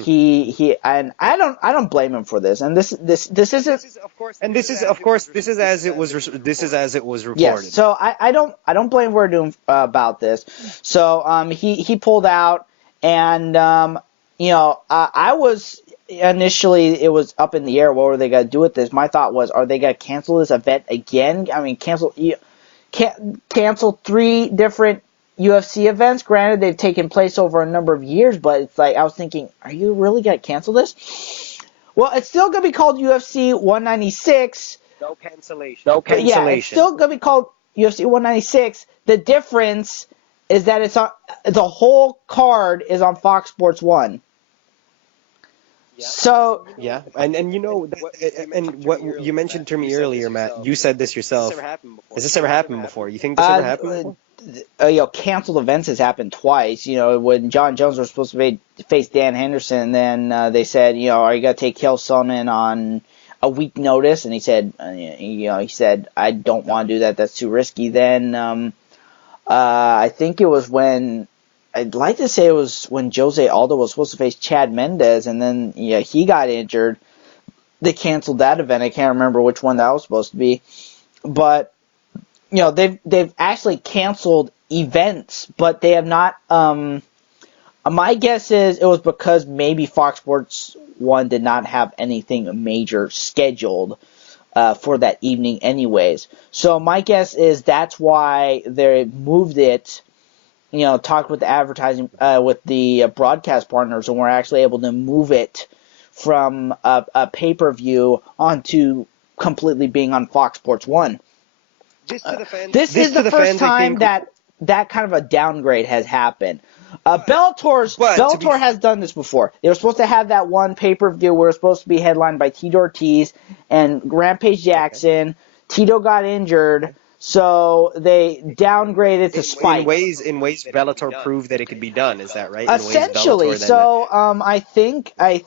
he and I don't blame him for this. And this is as it was reported. Yes. So I don't blame Werdum about this. So he pulled out, and I was. Initially, it was up in the air. What were they going to do with this? My thought was, are they going to cancel this event again? I mean, cancel 3 different UFC events. Granted, they've taken place over a number of years, but it's like I was thinking, are you really going to cancel this? Well, it's still going to be called UFC 196. No cancellation. Yeah, it's still going to be called UFC 196. The difference is that the whole card is on Fox Sports 1. So yeah, and what you mentioned to me earlier, Matt, you said this yourself. Has this ever happened before? You think this ever happened before? Canceled events has happened twice. When John Jones was supposed to face Dan Henderson, then they said, are you gonna take Chael Sonnen on a week notice? And he said, I don't want to do that. That's too risky. Then I think it was when. I'd like to say it was when Jose Aldo was supposed to face Chad Mendes, and then he got injured. They canceled that event. I can't remember which one that was supposed to be, but they've actually canceled events, but they have not. My guess is it was because maybe Fox Sports 1 did not have anything major scheduled for that evening, anyways. So my guess is that's why they moved it. Talked with the advertising, with the broadcast partners, and we're actually able to move it from a pay-per-view onto completely being on Fox Sports 1. This is the first time that kind of a downgrade has happened. Bellator has done this before. They were supposed to have that one pay-per-view where it was supposed to be headlined by Tito Ortiz and Rampage Jackson. Okay. Tito got injured. So they downgraded to Spike. In ways, Bellator proved that it could be done. Is that right? Essentially. So I think I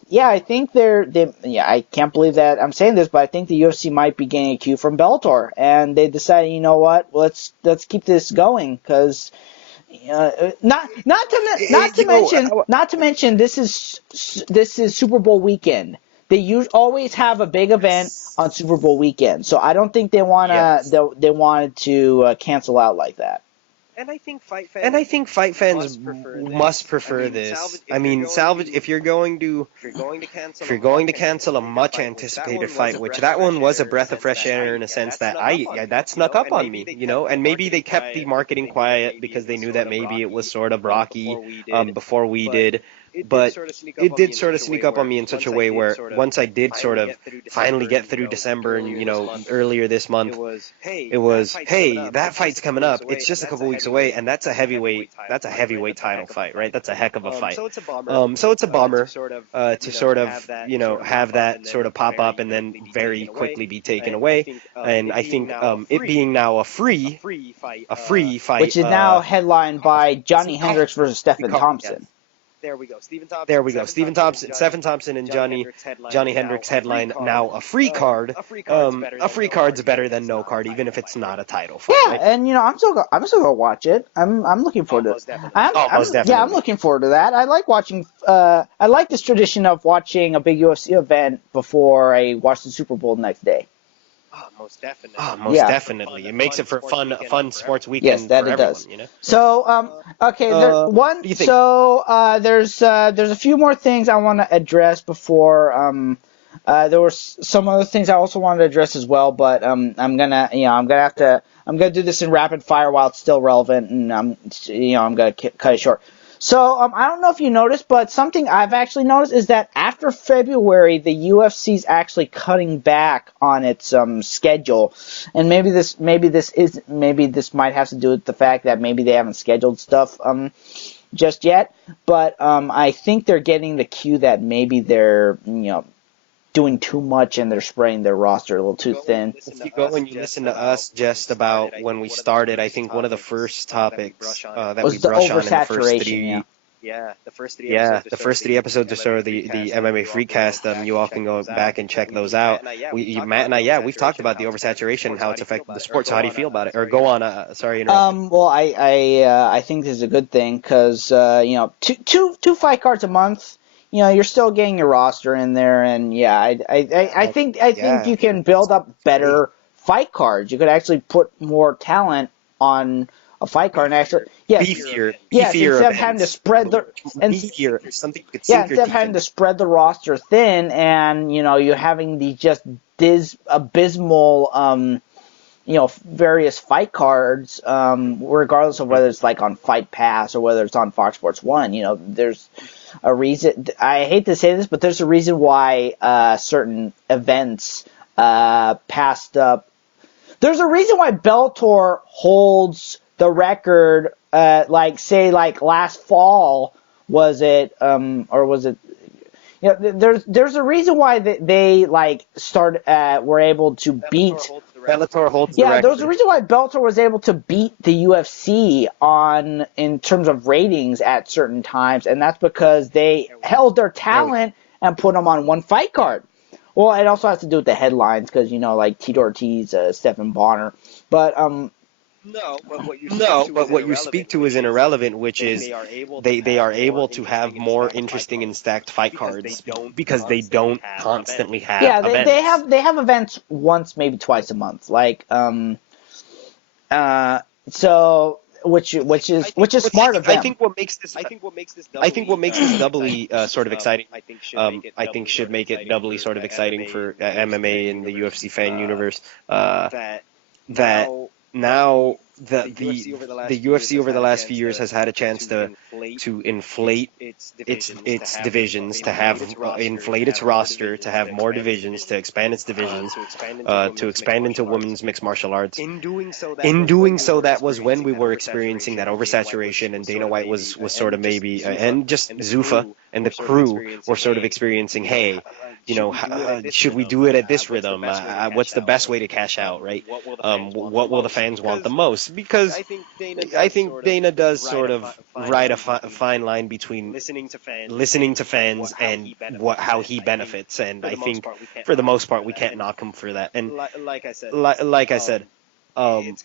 can't believe that I'm saying this, but I think the UFC might be getting a cue from Bellator, and they decided, you know what? Let's keep this going because. Not to mention this is Super Bowl weekend. They always have a big event on Super Bowl weekend, so I don't think they they wanted to cancel out like that. And I think fight fans must prefer this. Salvage. If you're going to cancel a much anticipated fight, which that one was a breath of fresh air in a sense that that snuck up on me, and maybe they kept the marketing quiet because they knew that maybe it was sort of rocky before we did. but it did sort of sneak up on me in such a way where once I did sort of finally get through December and, earlier this month, it was, hey, that fight's coming up. It's just a couple weeks away, and that's a heavyweight title fight, right? That's a heck of a fight. So it's a bummer to sort of, have that sort of pop up and then very quickly be taken away. And I think it being now a free fight, which is now headlined by Johnny Hendricks versus Stephen Thompson. There we go. Stephen Thompson and Johnny Hendricks headline now a free card. A free card's better than no card, even if it's not a title fight. Yeah, right? and I'm still gonna watch it. I'm looking forward to it. I'm looking forward to that. I like watching. I like this tradition of watching a big UFC event before I watch the Super Bowl the next day. Most definitely. It makes it for a fun sports weekend. Yes, that for it everyone, does. So, okay, what do you think? So, there's a few more things I want to address before. There were some other things I also wanted to address as well, but I'm gonna do this in rapid fire while it's still relevant, and I'm gonna cut it short. So, I don't know if you noticed, but something I've actually noticed is that after February, the UFC's actually cutting back on its schedule, and maybe this might have to do with the fact that maybe they haven't scheduled stuff just yet. But I think they're getting the cue that maybe they're doing too much and they're spreading their roster a little too thin. If you go and you listen to us just about when we started, I think one of the first topics that we brushed on in the first three. Yeah, the first three episodes are sort of the MMA Freakcast. You all can go back and check those out. Matt and I, we've talked about the oversaturation and how it's affected the sport. So how do you feel about it? Or go on. Sorry, interrupt. Well, I think this is a good thing because two fight cards a month. You're still getting your roster in there, and I think you can build up better fight cards. You could actually put more talent on a fight card and actually, beefier instead of having to spread the instead of having to spread the roster thin, and you're having the just abysmal various fight cards, regardless of whether it's like on Fight Pass or whether it's on Fox Sports 1. There's a reason. I hate to say this, but there's a reason why certain events passed up. There's a reason why Bellator holds the record. Like last fall, was it or was it? There's a reason why they were able to beat. Bellator holds the record. There's a reason why Bellator was able to beat the UFC in terms of ratings at certain times, and that's because they held their talent and put them on one fight card. Well, it also has to do with the headlines because like Tito Ortiz, Stephen Bonner, but but what you speak to is irrelevant, which is they are able to have more interesting and stacked fight cards because they don't constantly have events. they have events once, maybe twice a month, so which is smart of them. I think what makes this doubly sort of exciting. I think should make it doubly sort of exciting for MMA and the UFC fan universe. That now the UFC over the last few years has had a chance to inflate its divisions, to inflate its roster, to have more divisions, to expand its divisions, to expand into women's mixed martial arts. In doing so, that was when we were experiencing that oversaturation, and Dana White was sort of maybe, and just Zuffa and the crew were sort of experiencing, hey, should we do it at this rhythm? What's the best way to cash out, right? What will the fans want the most? Because I think Dana does sort of ride a fine line between listening to fans and how he benefits, and I think for the most part we can't knock him for that. And like I said, it's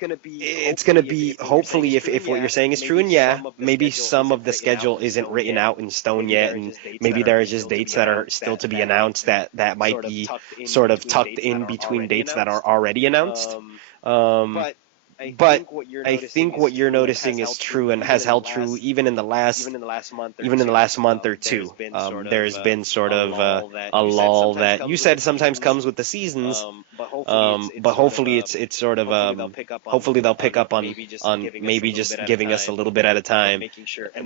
gonna be hopefully if what you're saying is true, and maybe some of the schedule isn't written out in stone yet, and maybe there are just dates that are still to be announced that might be sort of tucked in between dates that are already announced. But I think what you're noticing is true and has held true even in the last month or two. There's been sort of a lull that you said sometimes comes with the seasons, but hopefully it's sort of hopefully they'll pick up on maybe just giving us a little bit at a time,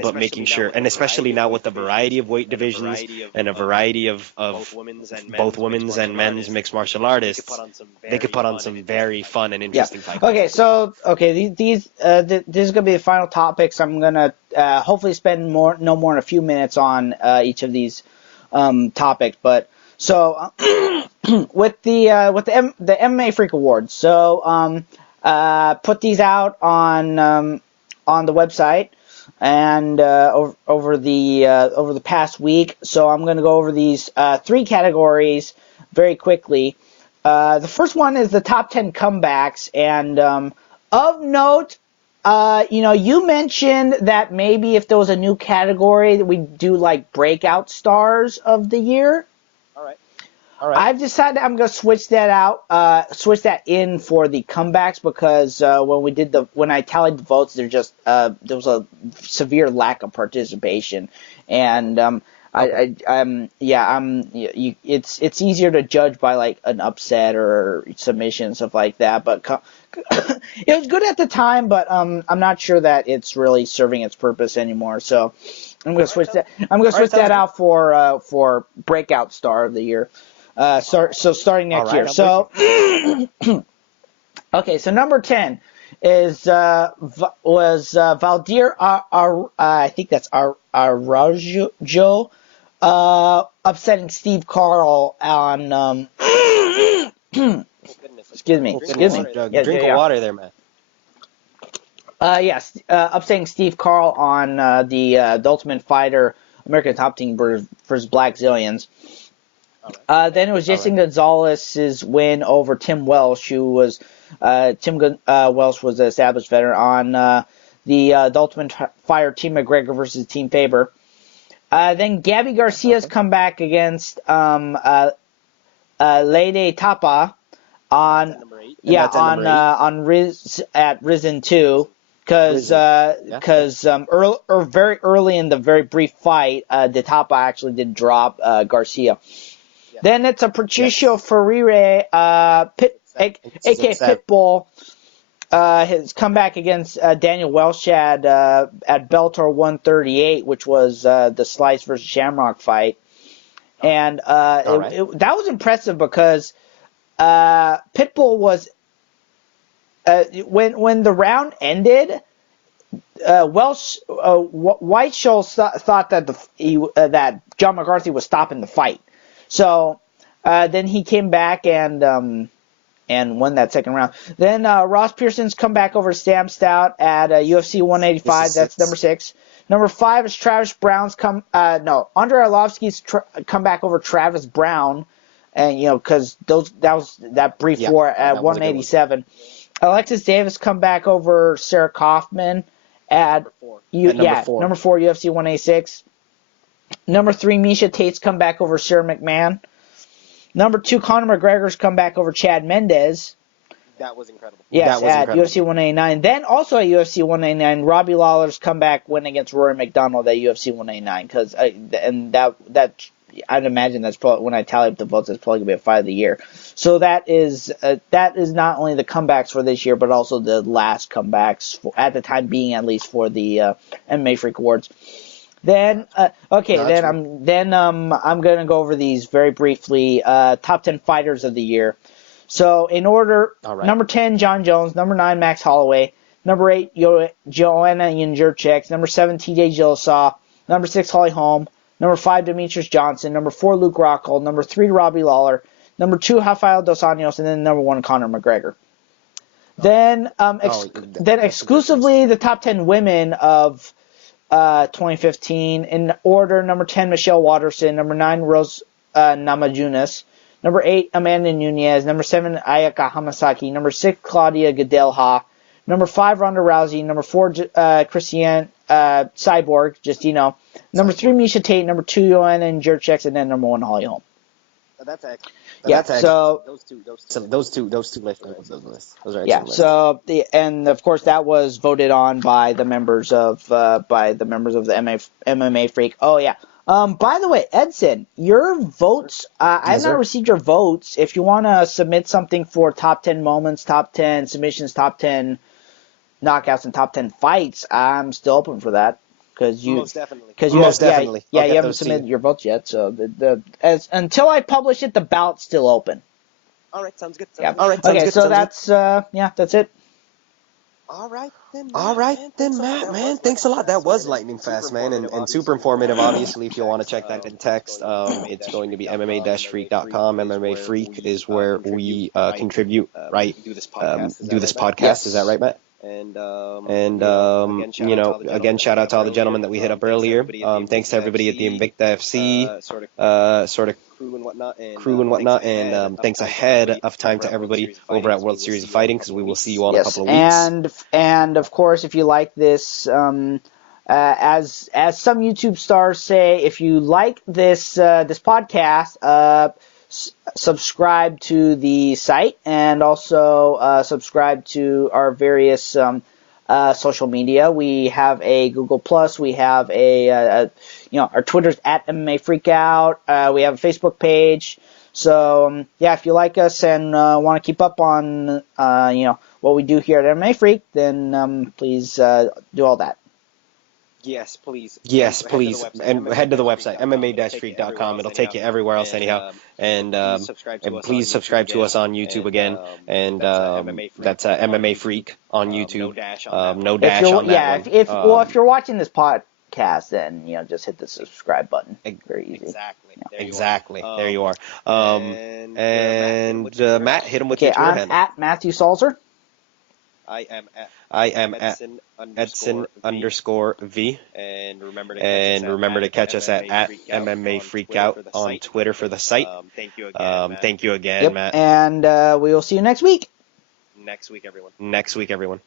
but making sure, and especially now with the variety of weight divisions and a variety of both women's and men's mixed martial artists, they could put on some very fun and interesting fights. Okay, so this is gonna be the final topics. I'm gonna hopefully spend no more than a few minutes on each of these topics. But so with the MMA Freak Awards, so put these out on the website and over the past week. So I'm gonna go over these 3 categories very quickly. The first one is the top 10 comebacks, and of note, you mentioned that maybe if there was a new category that we'd do like breakout stars of the year. All right. I've decided I'm gonna switch that in for the comebacks because when I tallied the votes, there was a severe lack of participation, and it's easier to judge by like an upset or submission and stuff like that. But it was good at the time, but I'm not sure that it's really serving its purpose anymore. So I'm gonna switch that. I'm gonna switch that out for breakout star of the year. Starting next year. So okay, so number 10 was Valdir I think that's Araujo. Upsetting Steve Carl on excuse me. Drink of water there, man. Yes, upsetting Steve Carl on the Ultimate Fighter American Top Team versus Black Zillions. Then it was Jason Gonzalez's win over Tim Welsh, who was Welsh was an established veteran on the Ultimate Fighter Team McGregor versus Team Faber. Then Gabby Garcia's comeback against Lady Tapa on Riz at Risen 2 because very early in the very brief fight, the Tapa actually did drop Garcia. Yeah. Then it's a Patricio Freire aka Pitbull. His comeback against Daniel Welsh at Bellator 138, which was the Slice versus Shamrock fight, and that was impressive because Pitbull was when the round ended, Welsh White Schultz thought that that John McCarthy was stopping the fight, so then he came back and won that second round. Then Ross Pearson's comeback over Sam Stout at UFC 185. That's number 6. Number 5 is Travis Brown's Andre Arlovsky's comeback over Travis Brown, and because that was that brief war at 187. Alexis Davis comeback over Sarah Kaufman at number 4 UFC 186. Number 3 Miesha Tate's comeback over Sarah McMahon. Number 2, Conor McGregor's comeback over Chad Mendes. That was incredible. Yes, at UFC 189. Then also at UFC 189, Robbie Lawler's comeback win against Rory McDonald at UFC 189. I'd imagine that's probably, when I tally up the votes, that's probably going to be a fight of the year. So that is not only the comebacks for this year, but also the last comebacks, at the time being at least, for the MMA Freak Awards. Then I'm gonna go over these very briefly. Top 10 fighters of the year. So in order, number 10 John Jones, number 9 Max Holloway, number 8 Joanna Jędrzejczyk, number 7 TJ Dillashaw, number 6 Holly Holm, number 5 Demetrius Johnson, number 4 Luke Rockhold, number 3 Robbie Lawler, number 2 Rafael Dos Anjos, and then number 1 Conor McGregor. Then exclusively the top 10 women of 2015 in order: number 10 Michelle Waterson, number 9 Rose Namajunas, number 8 Amanda Nunes, number 7 Ayaka Hamasaki, number 6 Claudia Gadelha, number 5 Ronda Rousey, number 4 Christiane Cyborg number 3 Miesha Tate, number 2 Joanna Jędrzejczyk, and then number 1 Holly Holm. That's excellent. Yeah. So those two lift those are excellent yeah. lists. So and of course that was voted on by the members of the MMA Freak. Oh yeah. By the way, Edson, your votes, I have not received your votes. If you want to submit something for top 10 moments, top 10 submissions, top 10 knockouts, and top 10 fights, I'm still open for that. Most definitely. You haven't submitted your votes yet. So until I publish it, the ballot's still open. All right, sounds good. Okay, so that's it. All right then, Matt, man. Thanks a lot. That was lightning fast, man, and super informative. Obviously, if you want to check that in text, it's going to be MMA-Freak.com. MMA Freak is where we contribute, right? Do this podcast. Yes. Is that right, Matt? And again, shout out to all the gentlemen that we hit up earlier. Thanks to everybody at the Invicta FC, sort of crew and whatnot, and thanks ahead of time to everybody over at World Series of Fighting, because we will see you all in a couple of weeks. And of course, if you like this, as some YouTube stars say, if you like this podcast, subscribe to the site, and also subscribe to our various social media. We have a Google Plus. We have our Twitter's at MMA Freakout. We have a Facebook page. So if you like us and want to keep up on what we do here at MMA Freak, then please do all that. Yes, please. And head to the website, MMA-Freak.com. It'll take you everywhere else anyhow. And please subscribe to us on YouTube again. And that's MMA Freak on YouTube. No dash on that one. If you're watching this podcast, then just hit the subscribe button. Very easy. Exactly. There you are. And Matt, hit him with your Twitter handle. I'm at Matthew Salzer. I am at Edson_V. And remember to catch us at MMA Freakout on Twitter for the site. Thank you again, Matt. And we will see you next week. Next week, everyone.